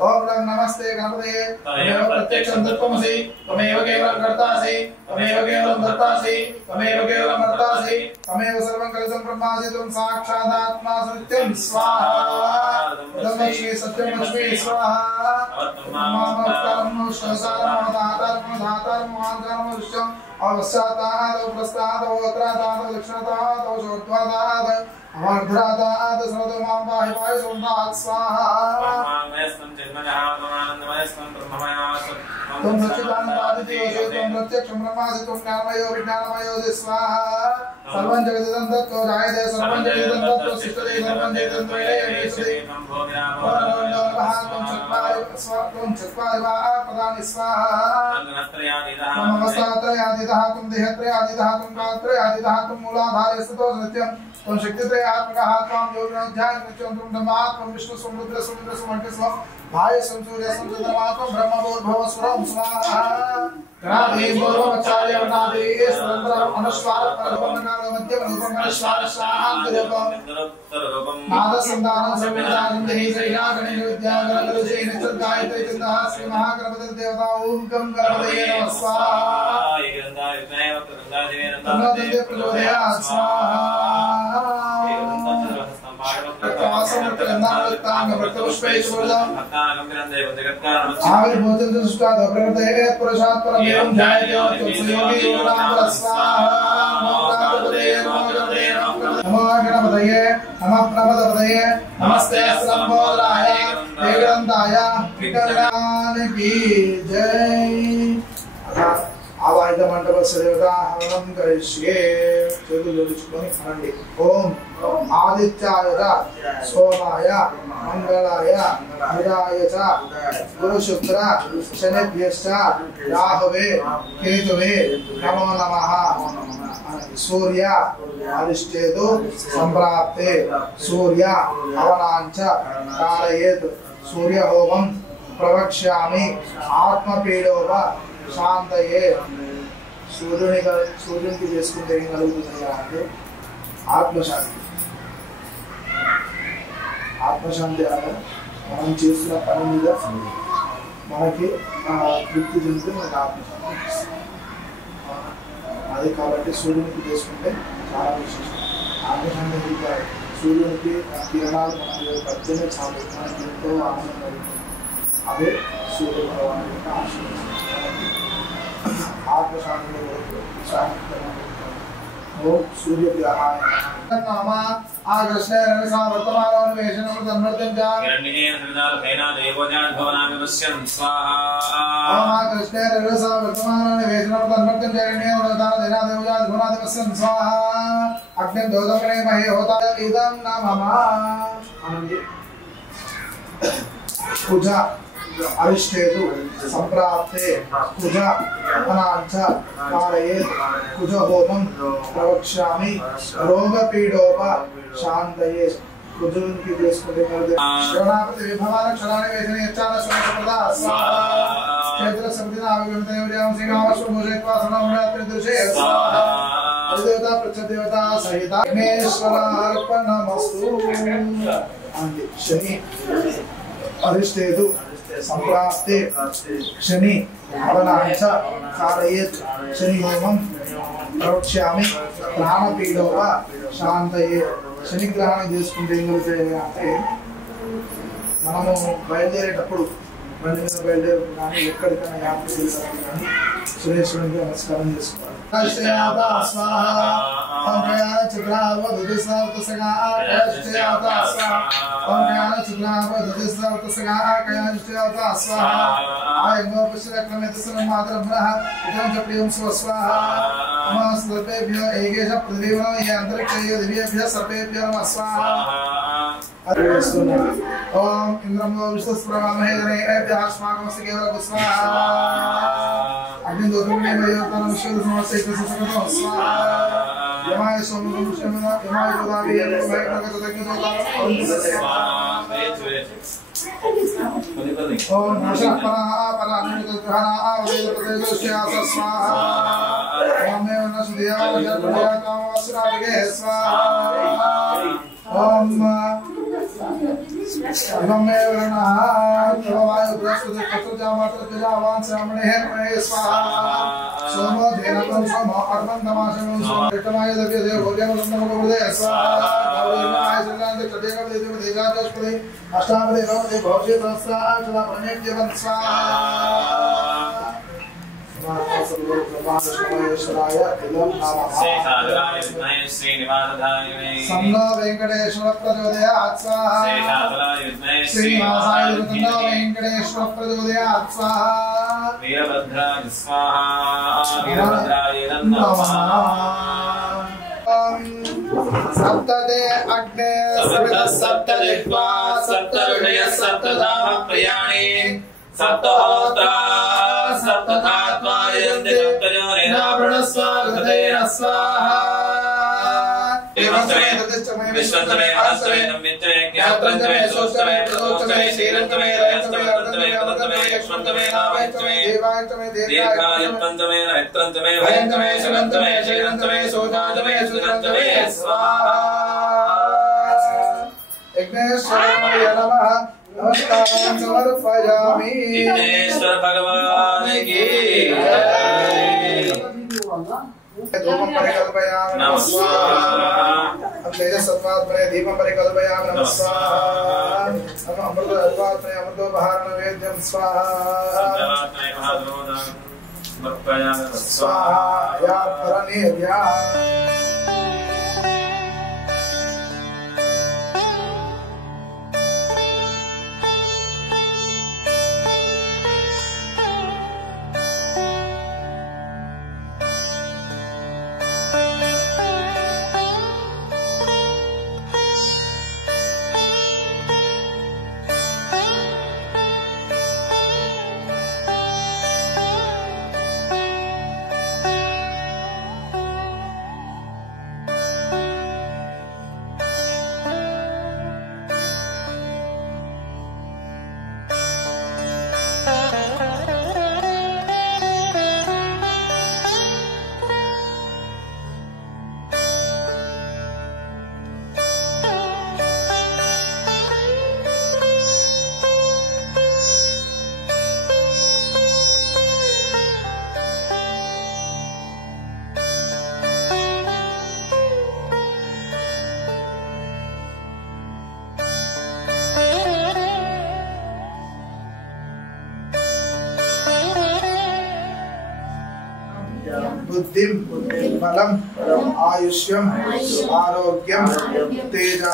ఓం నమస్తే గణపతయే తమేవ ప్రత్యక్షం తత్వమసి తమేవ కేవలం కర్తాసి తమేవ కేవలం దత్తాసి తమేవ కేవలం కర్తాసి తమేవ సర్వం కలిసం బ్రహ్మాసి త్వం సాక్షాదాత్మా సత్యం స్వాహా శ్రీ సత్యం లక్ష్మీ స్వాహా నమస్కారం శశారం దాతారం దాతారం మహాంకారం విశ్వం అవశ్యాతాదో ప్రస్తాదో ఉత్తరాదో దక్షిణతాదో చోర్ధ్వాదాద అమర్ధ్రాదాద సర్వతో మాం పాహి పాహి సోమనాథ్ స్వాహా త్వం సచ్చిదానందాదిత్యోసి త్వం ప్రత్యక్షం బ్రహ్మాసి త్వం జ్ఞానమయో విజ్ఞానమయో స్వాహా సర్వం జగదిదం తత్తో జాయతే సర్వం జగదిదం తత్తో సిద్ధతే సర్వం జగదిదం త్వయేవేశతే త్వం చత్వారి వా పదాని స్వాహా నమస్తాత్రయాదితః త్వం దేహత్రయాదితః త్వం కాత్రయాదితః త్వం మూలాధారే స్థితో సత్యం త్వం శక్తిత్రయాత్మకః త్వం యోగినోధ్యాయ నిత్యం త్వం బ్రహ్మాత్మం విష్ణు సముద్ర సముద్ర సుమంటి స్వం భాయ సంసూర్య సంచంద్రమాత్మం బ్రహ్మభూర్భవ స్వరం స్వాహా గణాధి పూర్వమచ్చార్య వనాధి స్వతంత్రం అనుస్వార పరమకారో మధ్య రూపం అనుస్వార శాంతి రూపం నాద సంధానం సంవిధానం దేహి శ్రీనా గణేశ విద్యా గణపతి నిత్యం గాయత్రి చిందః శ్రీ మహాగణపతి దేవతా ఓం గం గణపతయే నమః స్వాహా నమోదే ప్రచోదయాత్ స్వాహా ఆవిర్ భోజన దృష్టాద ప్రవర్తయే పురుషాత్ పరమేవం ధ్యాయేన తుస్యోగి యోగనామ స్వాహా నమో గణపతయే నమః ప్రమదపతయే నమస్తే సంబోధరాయ వేదాంతాయ వికరణానికి జై ఆవాహిత మండప దేవతా హవనం కరిష్యే చేతులు జోడించుకొని అనండి ఓం ఆదిత్యాయ సోమాయ మంగళాయ బుధాయ చ గురు శుక్ర శనిభ్యశ్చ రాహవే కేతువే నమో నమః సూర్య అరిష్టేతు సంప్రాప్తే సూర్య హవనాంచ కారయేత్ సూర్య హోమం ప్రవక్ష్యామి ఆత్మపీడోప శాంతయే సూర్యునికి చేసుకుంటే ఏం కలుగుతుంది అంటే ఆత్మశాంతి. ఆత్మశాంతి అనగా మనం చేస్తున్న పని మీద మనకి తృప్తి చెందితే మనకు ఆత్మశాంతి అది కాబట్టి సూర్యునికి చేసుకుంటే చాలా విశేషం. ఆత్మశాంతి సూర్యునికి కిరణాలు మన పడితేనే చాలు మనకి ఎంతో ఆనందం కలుగుతుంది. అదే సూర్య భగవాన్ యొక్క ఆశీర్వాదం. ఆత్మశాంతి ఓం సూర్యగ్రహాయ నమ. ఆ కృష్ణ వర్తమానం తన్మృత్యం అగ్ని దోదమే మహే హోతా ఇదం నమః. పూజ అరిష్టేతు సంప్రాప్తే కుజ అనాంచ కారయేత్ కుజ హోమం ప్రవక్ష్యామి రోగపీడోప శాంతయే. కుజునికి చేసుకుంటే శ్రవణాపతి విభవాన క్షణాన్ని వేసిన యచ్చాన స్వప్రదా స్వాహా. క్షేత్ర సమితిన ఆవిగమితయోర్యాం శ్రీరామశ్వభూషేత్వా సర్వమ్రాత్రిదృశే స్వాహా. అధిదేవత ప్రత్యదేవత సహిత విఘ్నేశ్వరార్పణమస్తు. అంది శని అరిష్టేతు సంప్రాప్తే శని అవనాంచ కారయేత్ శని హోమం ప్రవక్ష్యామి ప్రాణపీడోప శాంతయే. శని గ్రహణం చేసుకుంటే ఏం జరుగుతాయి అంటే మనము బయలుదేరేటప్పుడు బండి మీద బయలుదేరి కానీ ఎక్కడికైనా యాత్ర చేసేటప్పుడు కానీ సురేశ్వరునికి నమస్కారం చేసుకోవాలి. ఓం ఇంద్రమో విశ్వస్ప్రవామహేదనే అస్మాకమస్య కేవలం స్వాహా. అగ్ని దోత్రమే మయోతన విశ్వ సమస్తైక సకతో స్వాహా. యమాయ సోమం విష్ణుమన యమాయ గోదావరి వైకటగత దగ్గరతార స్వాహా. ఓం నమః పరా అనిరుద్ధః ఆవేద ప్రదేశస్యాస స్వాహా. ఓం మేవన సుదేవ జర్మయాకామవస్రాగే స్వాహా. ఓం ఇమమే వరణః వాయు బృహస్పతి పత్రజామాత్ర తజావాన్ శ్రావణే హర్మణే స్వాహా. సోమో ధేనకం సోమో అర్మంతమాశం సోమ విటమాయ దవ్య దేవ భోజన సంతమగోదే స్వాహా. గౌరీమాయ శ్రీలాంతే చదేవ దేవ దేగాదస్పతి అష్టాపదే భవతే భవతే తస్సా చలా ప్రణేత్యవం స్వాహా. సంగో వెంకటేశ్వర ప్రచోదయాత్ స్వాహా. శ్రీనివాసాయ వెంకటేశ్వర ప్రచోదయాత్ స్వాహా. వీరభద్రాయ స్వాహా. వీరభద్రాయ నమః. సప్తదే అగ్నే సప్తజిహ్వా సప్తరుణయ సప్తధామ ప్రియాణి సప్తహోత్రా సప్తధాత్వాయంతి సప్తయోనిరావృణస్వాగతేన స్వాహా. విశ్వంతమే అహస్రమే నమ్మిత్రే జ్ఞాత్రంతమే సోష్టమే ప్రదోష్టమే శ్రీరంతమే రయంతమే అర్ధంతమే అనంతమే యక్ష్మంతమే నామయంతమే దేవాయంతమే దీర్ఘాయుత్వంతమే నయత్రంతమే భయంతమే శివంతమే శ్రీరంతమే సోజాతమే సురంతమే స్వాహా. యజ్ఞేశ్వరాయ నమః. నమస్కారం సమర్పయామి. విఘ్నేశ్వర భగవాన్ కీ జై. ధూపం పరికల్పయామి నమః స్వాహా. తేజస్సత్వాత్మనే దీపం పరికల్పయామి నమః స్వాహా. అమృత అద్వాత్మనే అమృతోపహారణ వేద్యం స్వాహా. స్వాహా. యా పరనేర్యా. बुद्धिं बलं आयुष्यं आरोग्यं तेजः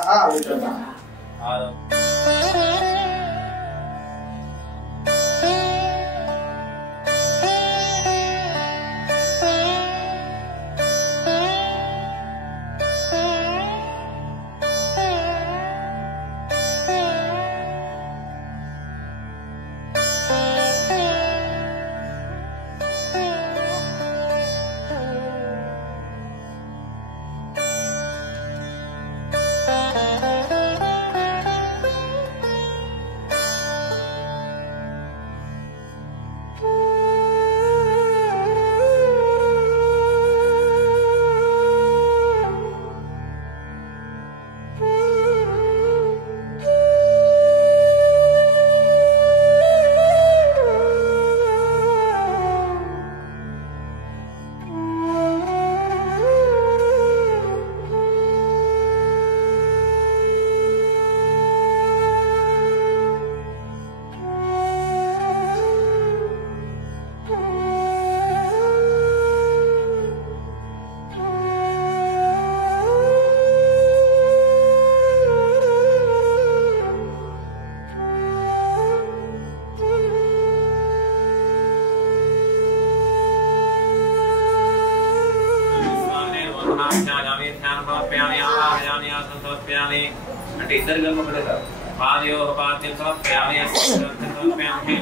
అంటే ఇద్దరు కలిపి కాదు పాదయోగ పాద్యం సమర్పయామి సమర్పయామి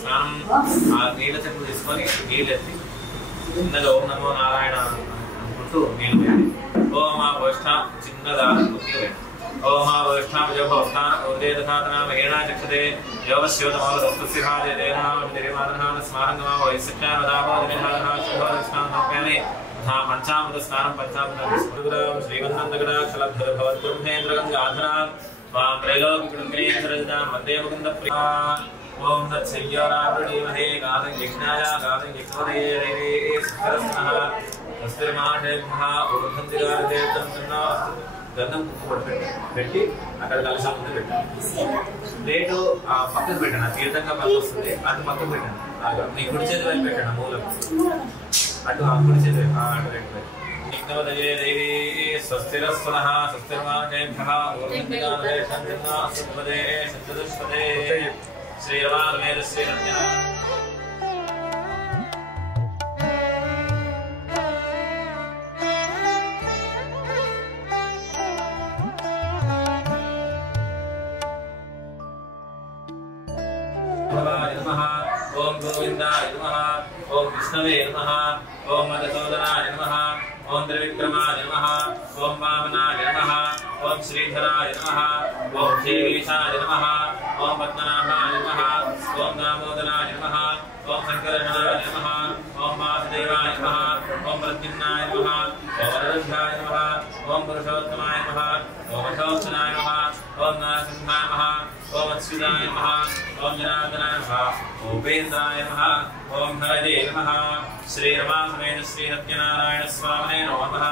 స్నానం ఆ నీళ్ళ చెట్లు తీసుకొని నీళ్ళెత్తి చిన్నగా ఓం నమో నారాయణ అనుకుంటూ నీళ్ళు వేయండి. ఓం ఆ వష్ట చిన్నగా కొద్దిగా ఓం ఆ వష్టాం యోగస్థాన ఉదేదధాతన మహేణా చక్షతే యోగస్యోతమాలస్తస్యహాదే దేవనామ స్మారంగమా వైశక్ష్యామదామోదినిహారహాశుభారస్నానం పంచామృత స్నానం పంచామృత శ్రీగంధగడాక్షలభవద్బ్రహ్మేంద్రగంగాధరా స్వాం త్రైలోక్యకృంగేశ్వరజాం వందే ముకుంద ప్రియా ఓం తత్సయ్యారావృణీమహే గానం యజ్ఞాయ గానం యజ్ఞోదయే దేవే సుఖరస్నః తస్తిర్మాషేభ్యః ఊర్ధ్వంతిగారదేవతం గంధం కుక్కు పెట్టి అక్కడ కలశం ముందు పెట్టండి. ప్లేటు పక్కకు పెట్టండి, తీర్థంగా పక్కకు వస్తుంది అటు పక్కకు పెట్టండి. నీ కుడి చేతి వైపు పెట్టండి, మూలం అటు ఆ కుడి చేతి వైపు అటు పెట్టండి. యజ్ఞోదయే దేవీ స్వస్తిరస్వనః స్వస్తిర్మాషేభ్యః ఊర్ధ్వంతిగారదేవతం శ్రీరమారమేధస్య ఓం గోవిందాయ నమః ఓం విష్ణవే నమః ఓం మధుసూదనాయ నమః ఓం త్రివిక్రమాయ నమః ఓం వామనాయ నమః ఓం శ్రీధరాయ నమః ఓం శ్రీవేశాయ నమః ఓం పద్మనాభాయ నమః ఓం దామోదరాయ నమః ఓం శంకరశరణాయ నమః ఓం వాసుదేవాయ నమః ఓం ప్రద్యుమ్నాయ నమః ఓం వరదధ్యాయ నమః ఓం పురుషోత్తమాయ నమః ఓం వశోత్తనాయ నమః ఓం నరసింహాయ నమః ఓం అచ్యుతాయ నమః ఓం జనార్దనాయ నమః ఓం ఉపేంద్రాయ నమః ఓం హరదే నమః శ్రీరమాసమేత శ్రీ సత్యనారాయణ స్వామినే నమః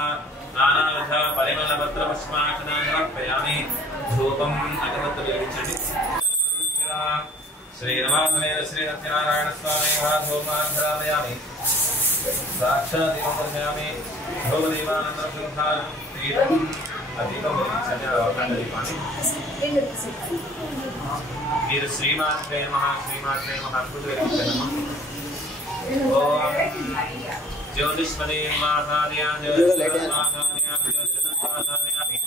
నానావిధ పరిమళ పత్ర పుష్పాక్షదాన్ని సమర్పయామి. ధూపం అగరబత్తులు వెలిగించండి. శ్రీరమాసమేత శ్రీ సత్యనారాయణ స్వామి ధూపాన్ని సాక్షాత్ దీపం దర్శయామి. ధూపదీపానందరం దీపం దీపం వెలిగించండి. అఖండ దీపాన్ని మీరు శ్రీమాత్రే నమః శ్రీమాత్రే నమః అనుకుంటూ వెలిగించండి. ఓం జ్యోతిష్పదే వాసార్యా జ్యోతిష్పదాచార్యా జ్యోతిష్పదాచార్యామి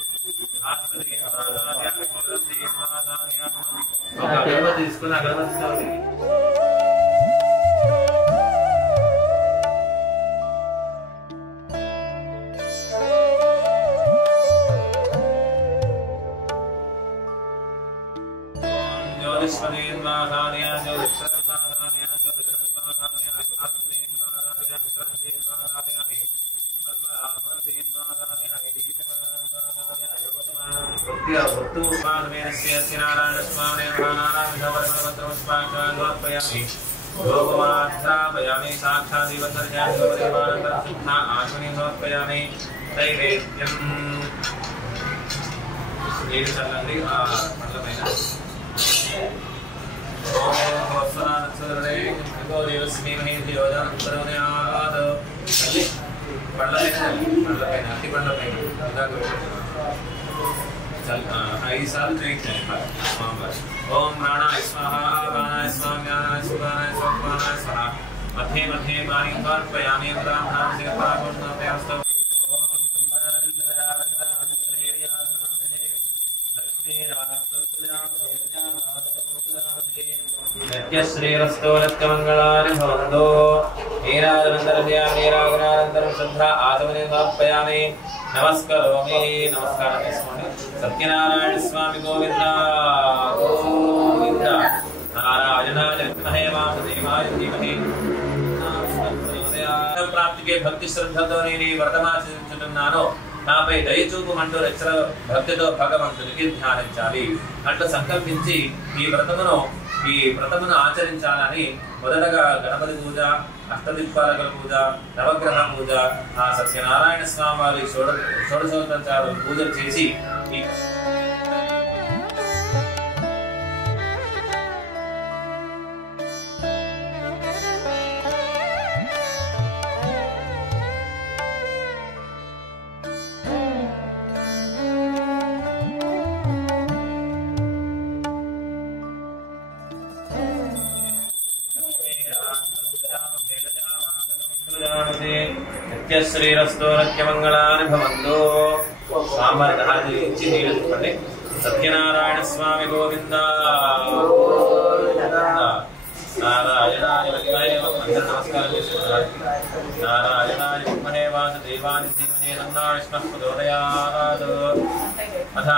భాస్వదే వాసార్యా జ్యోతిష్పదే వాసార్యా. ఒక అగరబత్తి తీసుకుని అగరబత్తితో జ్యోతిష్పదే వాసార్యా జ్యోతిష్పదాచార్యా నారాయణ స్వామి సమర్పయామి. సాక్షాత్ ఆశ్వని సమర్పయామి. నైవేద్యం నీరు చల్లండి ఆ పండ్ల పైన. ఓం వత్సనాథ 5 साल చేయించాలి స్వామివారి. ఓం ప్రాణాయ స్వాహ ప్రాణాయ స్వాహ జ్ఞానాయ సుఖాయ స్వప్నాయ స్వాహ मध्ये मध्ये पानी समर्पयामि ब्राह्मणां सेवापूर्णतयास्तु ओम नित्यश्रीरस्तो नित्यमङ्गलानि भवन्तु नीराजनन्दरं श्रद्धा आचमने समर्पयामि नमस्करोमि नमस्कारः स्वामी सत्यनारायण स्वामी गोविन्द गोविन्द नारायणाय विद्महे वासुदेवाय धीमहि प्राप्ति के भक्ति श्रद्धతో నేను వర్తమాచరించుతున్నాను నాపై దయ చూపమంటూ రక్షణ భక్తితో భగవంతునికి ధ్యానించాలి అట్లా సంకల్పించి ఈ వ్రతమును ఆచరించాలని మొదటగా గణపతి పూజ అష్టదిక్పాలకుల పూజ నవగ్రహ పూజ ఆ సత్యనారాయణ స్వామి వారి షోడశోపచారాలు పూజలు చేసి నిత్యశ్రీరస్తో నిత్యమంగళాని భవంతు సాంబార్ ఆచరించి నీళ్ళు చెప్పండి సత్యనారాయణ స్వామి గోవింద నారాయణాయ విద్మహే నమస్కారం చేసుకుంటారు నారాయణాయ విద్మహే వాసుదేవాయ ధీమహి తన్నో విష్ణుః ప్రచోదయాత్ అథ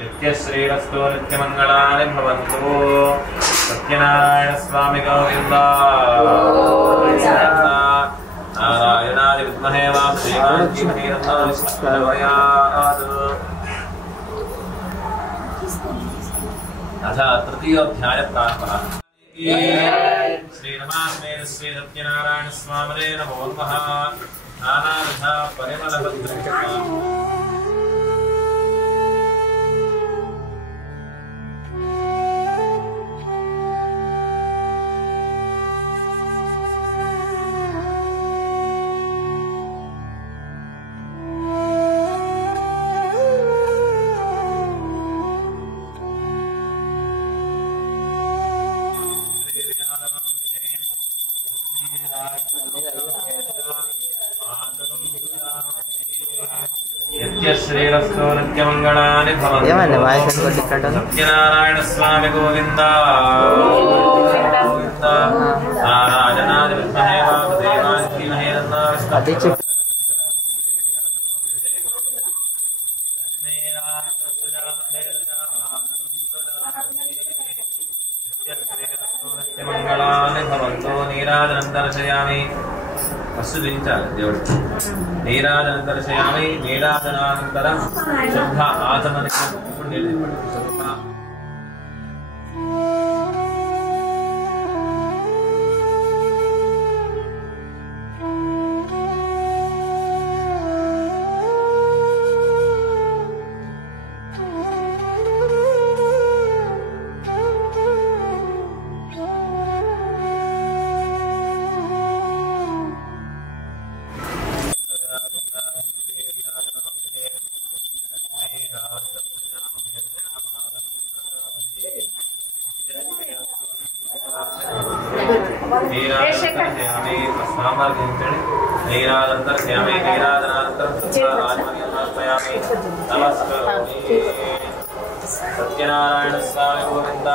नित्यश्रीरस्तो नित्यमङ्गलानि भवन्तु सत्यनारायण स्वामी गोविन्द नारायणाय विद्महे वासुदेवाय धीमहि तन्नो विष्णुः प्रचोदयात् अथ तृतीयोऽध्यायः प्रारम्भः श्रीनमास्मे श्री सत्यनारायण स्वामिने नमो नमः नानाविध परिमलभद्रं श्रीरस्तो नित्यमङ्गलानि भवन्तु सत्यनारायण स्वामी गोविन्द गोविन्द नारायणाय विद्महे वासुदेवाय धीमहि तन्नो विष्णुः नित्यमङ्गलानि भवन्तु नीराजनं दर्शयामि वस्तुविचार देवड़ नीराजनं दर्शयामि नीराजनानन्तरं श्रद्धा आचमनं सत्यनारायण स्वामी गोविंद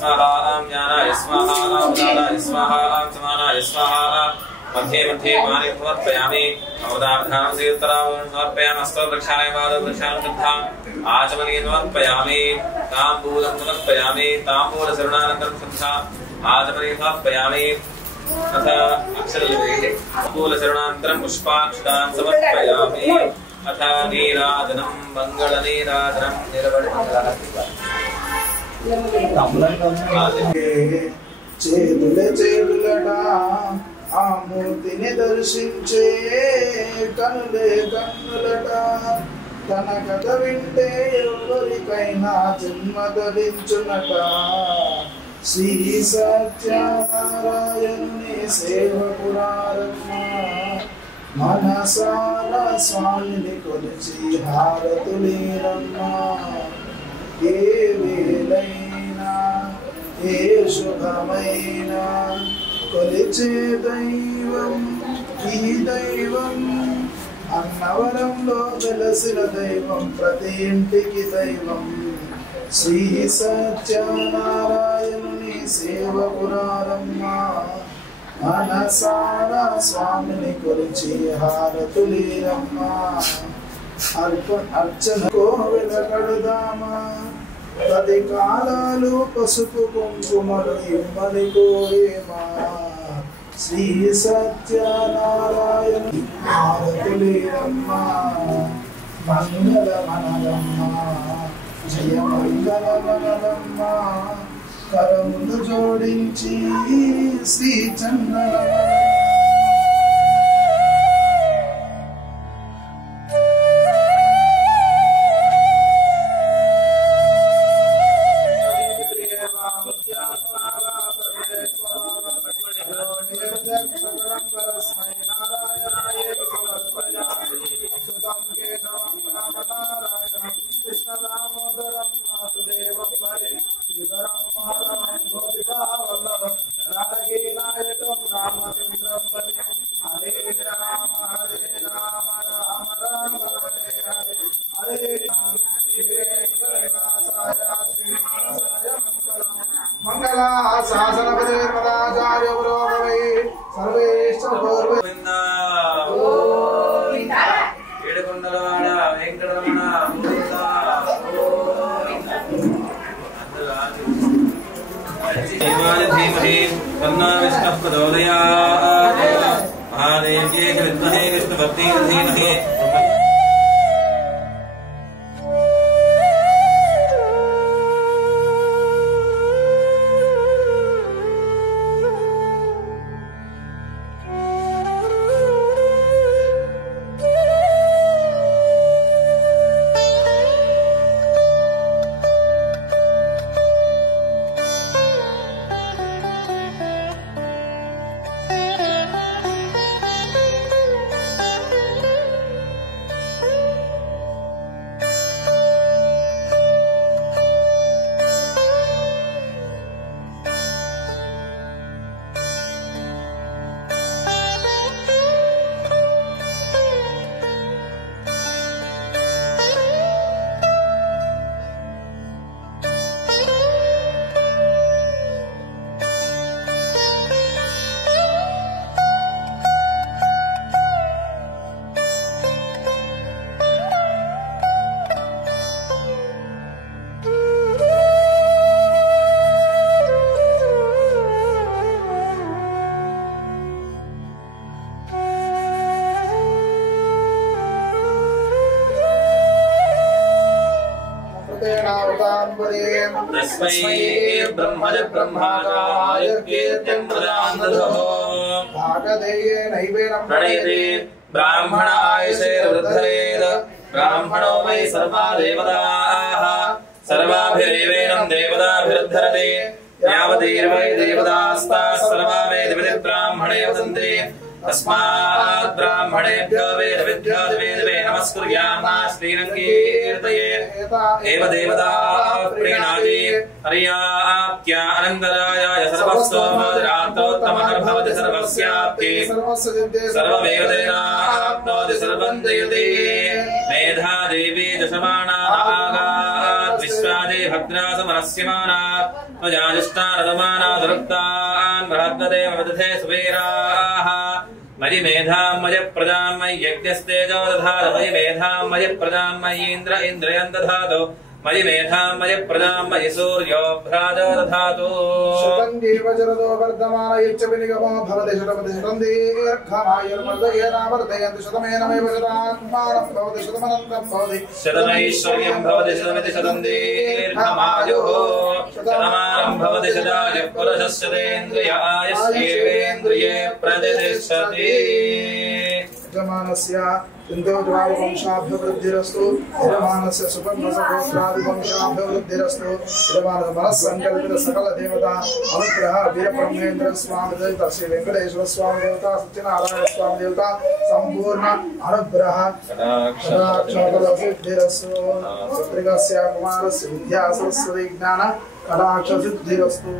स्वाहा ज्ञानाय स्वाहा उदानाय स्वाहा समानाय स्वाहा मध्ये मध्ये पानी समर्पयामि अवदार्थानं सीतरावं समर्पयामि अस्तवृक्षाय पादवृक्षान् सिद्धाम् आचमनीयं समर्पयामि ताम्बूलं समर्पयामि ताम्बूलचरणानन्तरं सिद्धाम् आचमनीयं समर्पयामि अथ अक्षरलेखे ताम्बूलचरणानन्तरं पुष्पाक्षतान् समर्पयामि अथ नीराजनं मङ्गलनीराजनं చేతులే చేతులడా ఆ మూర్తిని దర్శించే కనులే కన్నులట తన కథ వింటే ఎవరికైనా జన్మ ధరించునట శ్రీ సత్యనారాయణుని సేవకురారమ్మ మనసారా స్వామిని కొలిచి హారతులీరమ్మ ఏ వేళైనా ఏ శుభమైనా కొలిచే దైవం ఈ దైవం అన్నవరంలో వెలసిన దైవం ప్రతి ఇంటికి దైవం శ్రీ సత్యనారాయణుని సేవకురారమ్మ మనసారా స్వామిని కొలిచి హారతులీరమ్మ అర్చన కోవెల కడుదామా 10 కాలాలు పసుపు కుంకుమలు ఇమ్మని కోరేమా శ్రీ సత్యనారాయణ హారతులీరమ్మ మంగళ మనలమ్మ జయ మంగళ మనలమ్మ కరములు జోడించి శ్రీ చందన तस्मै ब्रह्मज ब्रह्माय कीर्तिं प्रदानदः प्रणयते ब्राह्मण आयुषैर्वृद्धरेत् ब्राह्मणो वै सर्वा देवताः सर्वाभिरेवेनं देवताभिरुद्धरते यावतीर्वै देवतास्ताः सर्वा वेदविदि ब्राह्मणे वदन्ति तस्मात् ब्राह्मणेभ्यो वेदविद्भ्यो दिवे नमस्कुर्यामः श्रीरङ्गीर्तये एव देवता प्रीणाति हर्याप्त्या अनन्तरायाय सर्वस्तोमोदरात्रोत्तमः भवति सर्वस्याप्ति सर्वमेवतेनाप्नोति सर्वं जयति मेधा देवी दशमाना आगात् विश्वादे भद्रासमनस्यमाना मजाजुष्टानदमाना दुरुक्तान् बृहद्देव वदधे सुवीराः मयि मेधां मयि प्रजां मयि यज्ञस्तेजो दधातु मयि मेधां मयि प्रजां मयि इन्द्रियं दधातु मयि मेधां मयि प्रजां मयि सूर्यो भ्राजो दधातु शतं देवजरदो वर्धमान यच्च विनिगमो भवति शतपति शतं दीर्घमायुर्वर्धयेनावर्धयन्ति शतमेनमेव शतात्मानं भवति शतमनन्तं भवति शतमैश्वर्यं भवति शतमिति शतं दीर्घमायुः शतमानं भवति शतायुः पुरुषस्येन्द्रिय आयुष्येवेन्द्रिये प्रतिष्ठति यजमानस्य इंद्रोद्वारवंशाभिवृद्धिरस्तु यजमानस्य सुपर्णसहस्रादिवंशाभिवृद्धिरस्तु यजमानस्य मनस्संकल्पित सकल देवता अनुग्रह वीरब्रह्मेन्द्र स्वामी देवता श्री वेंकटेश्वर स्वामी देवता सत्यनारायण स्वामी देवता संपूर्ण अनुग्रह कटाक्षसिद्धिरस्तु पुत्रिकस्य कुमारस्य विद्या सरस्वती ज्ञान कटाक्षसिद्धिरस्तु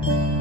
Kanya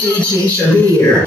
DJ Shamir.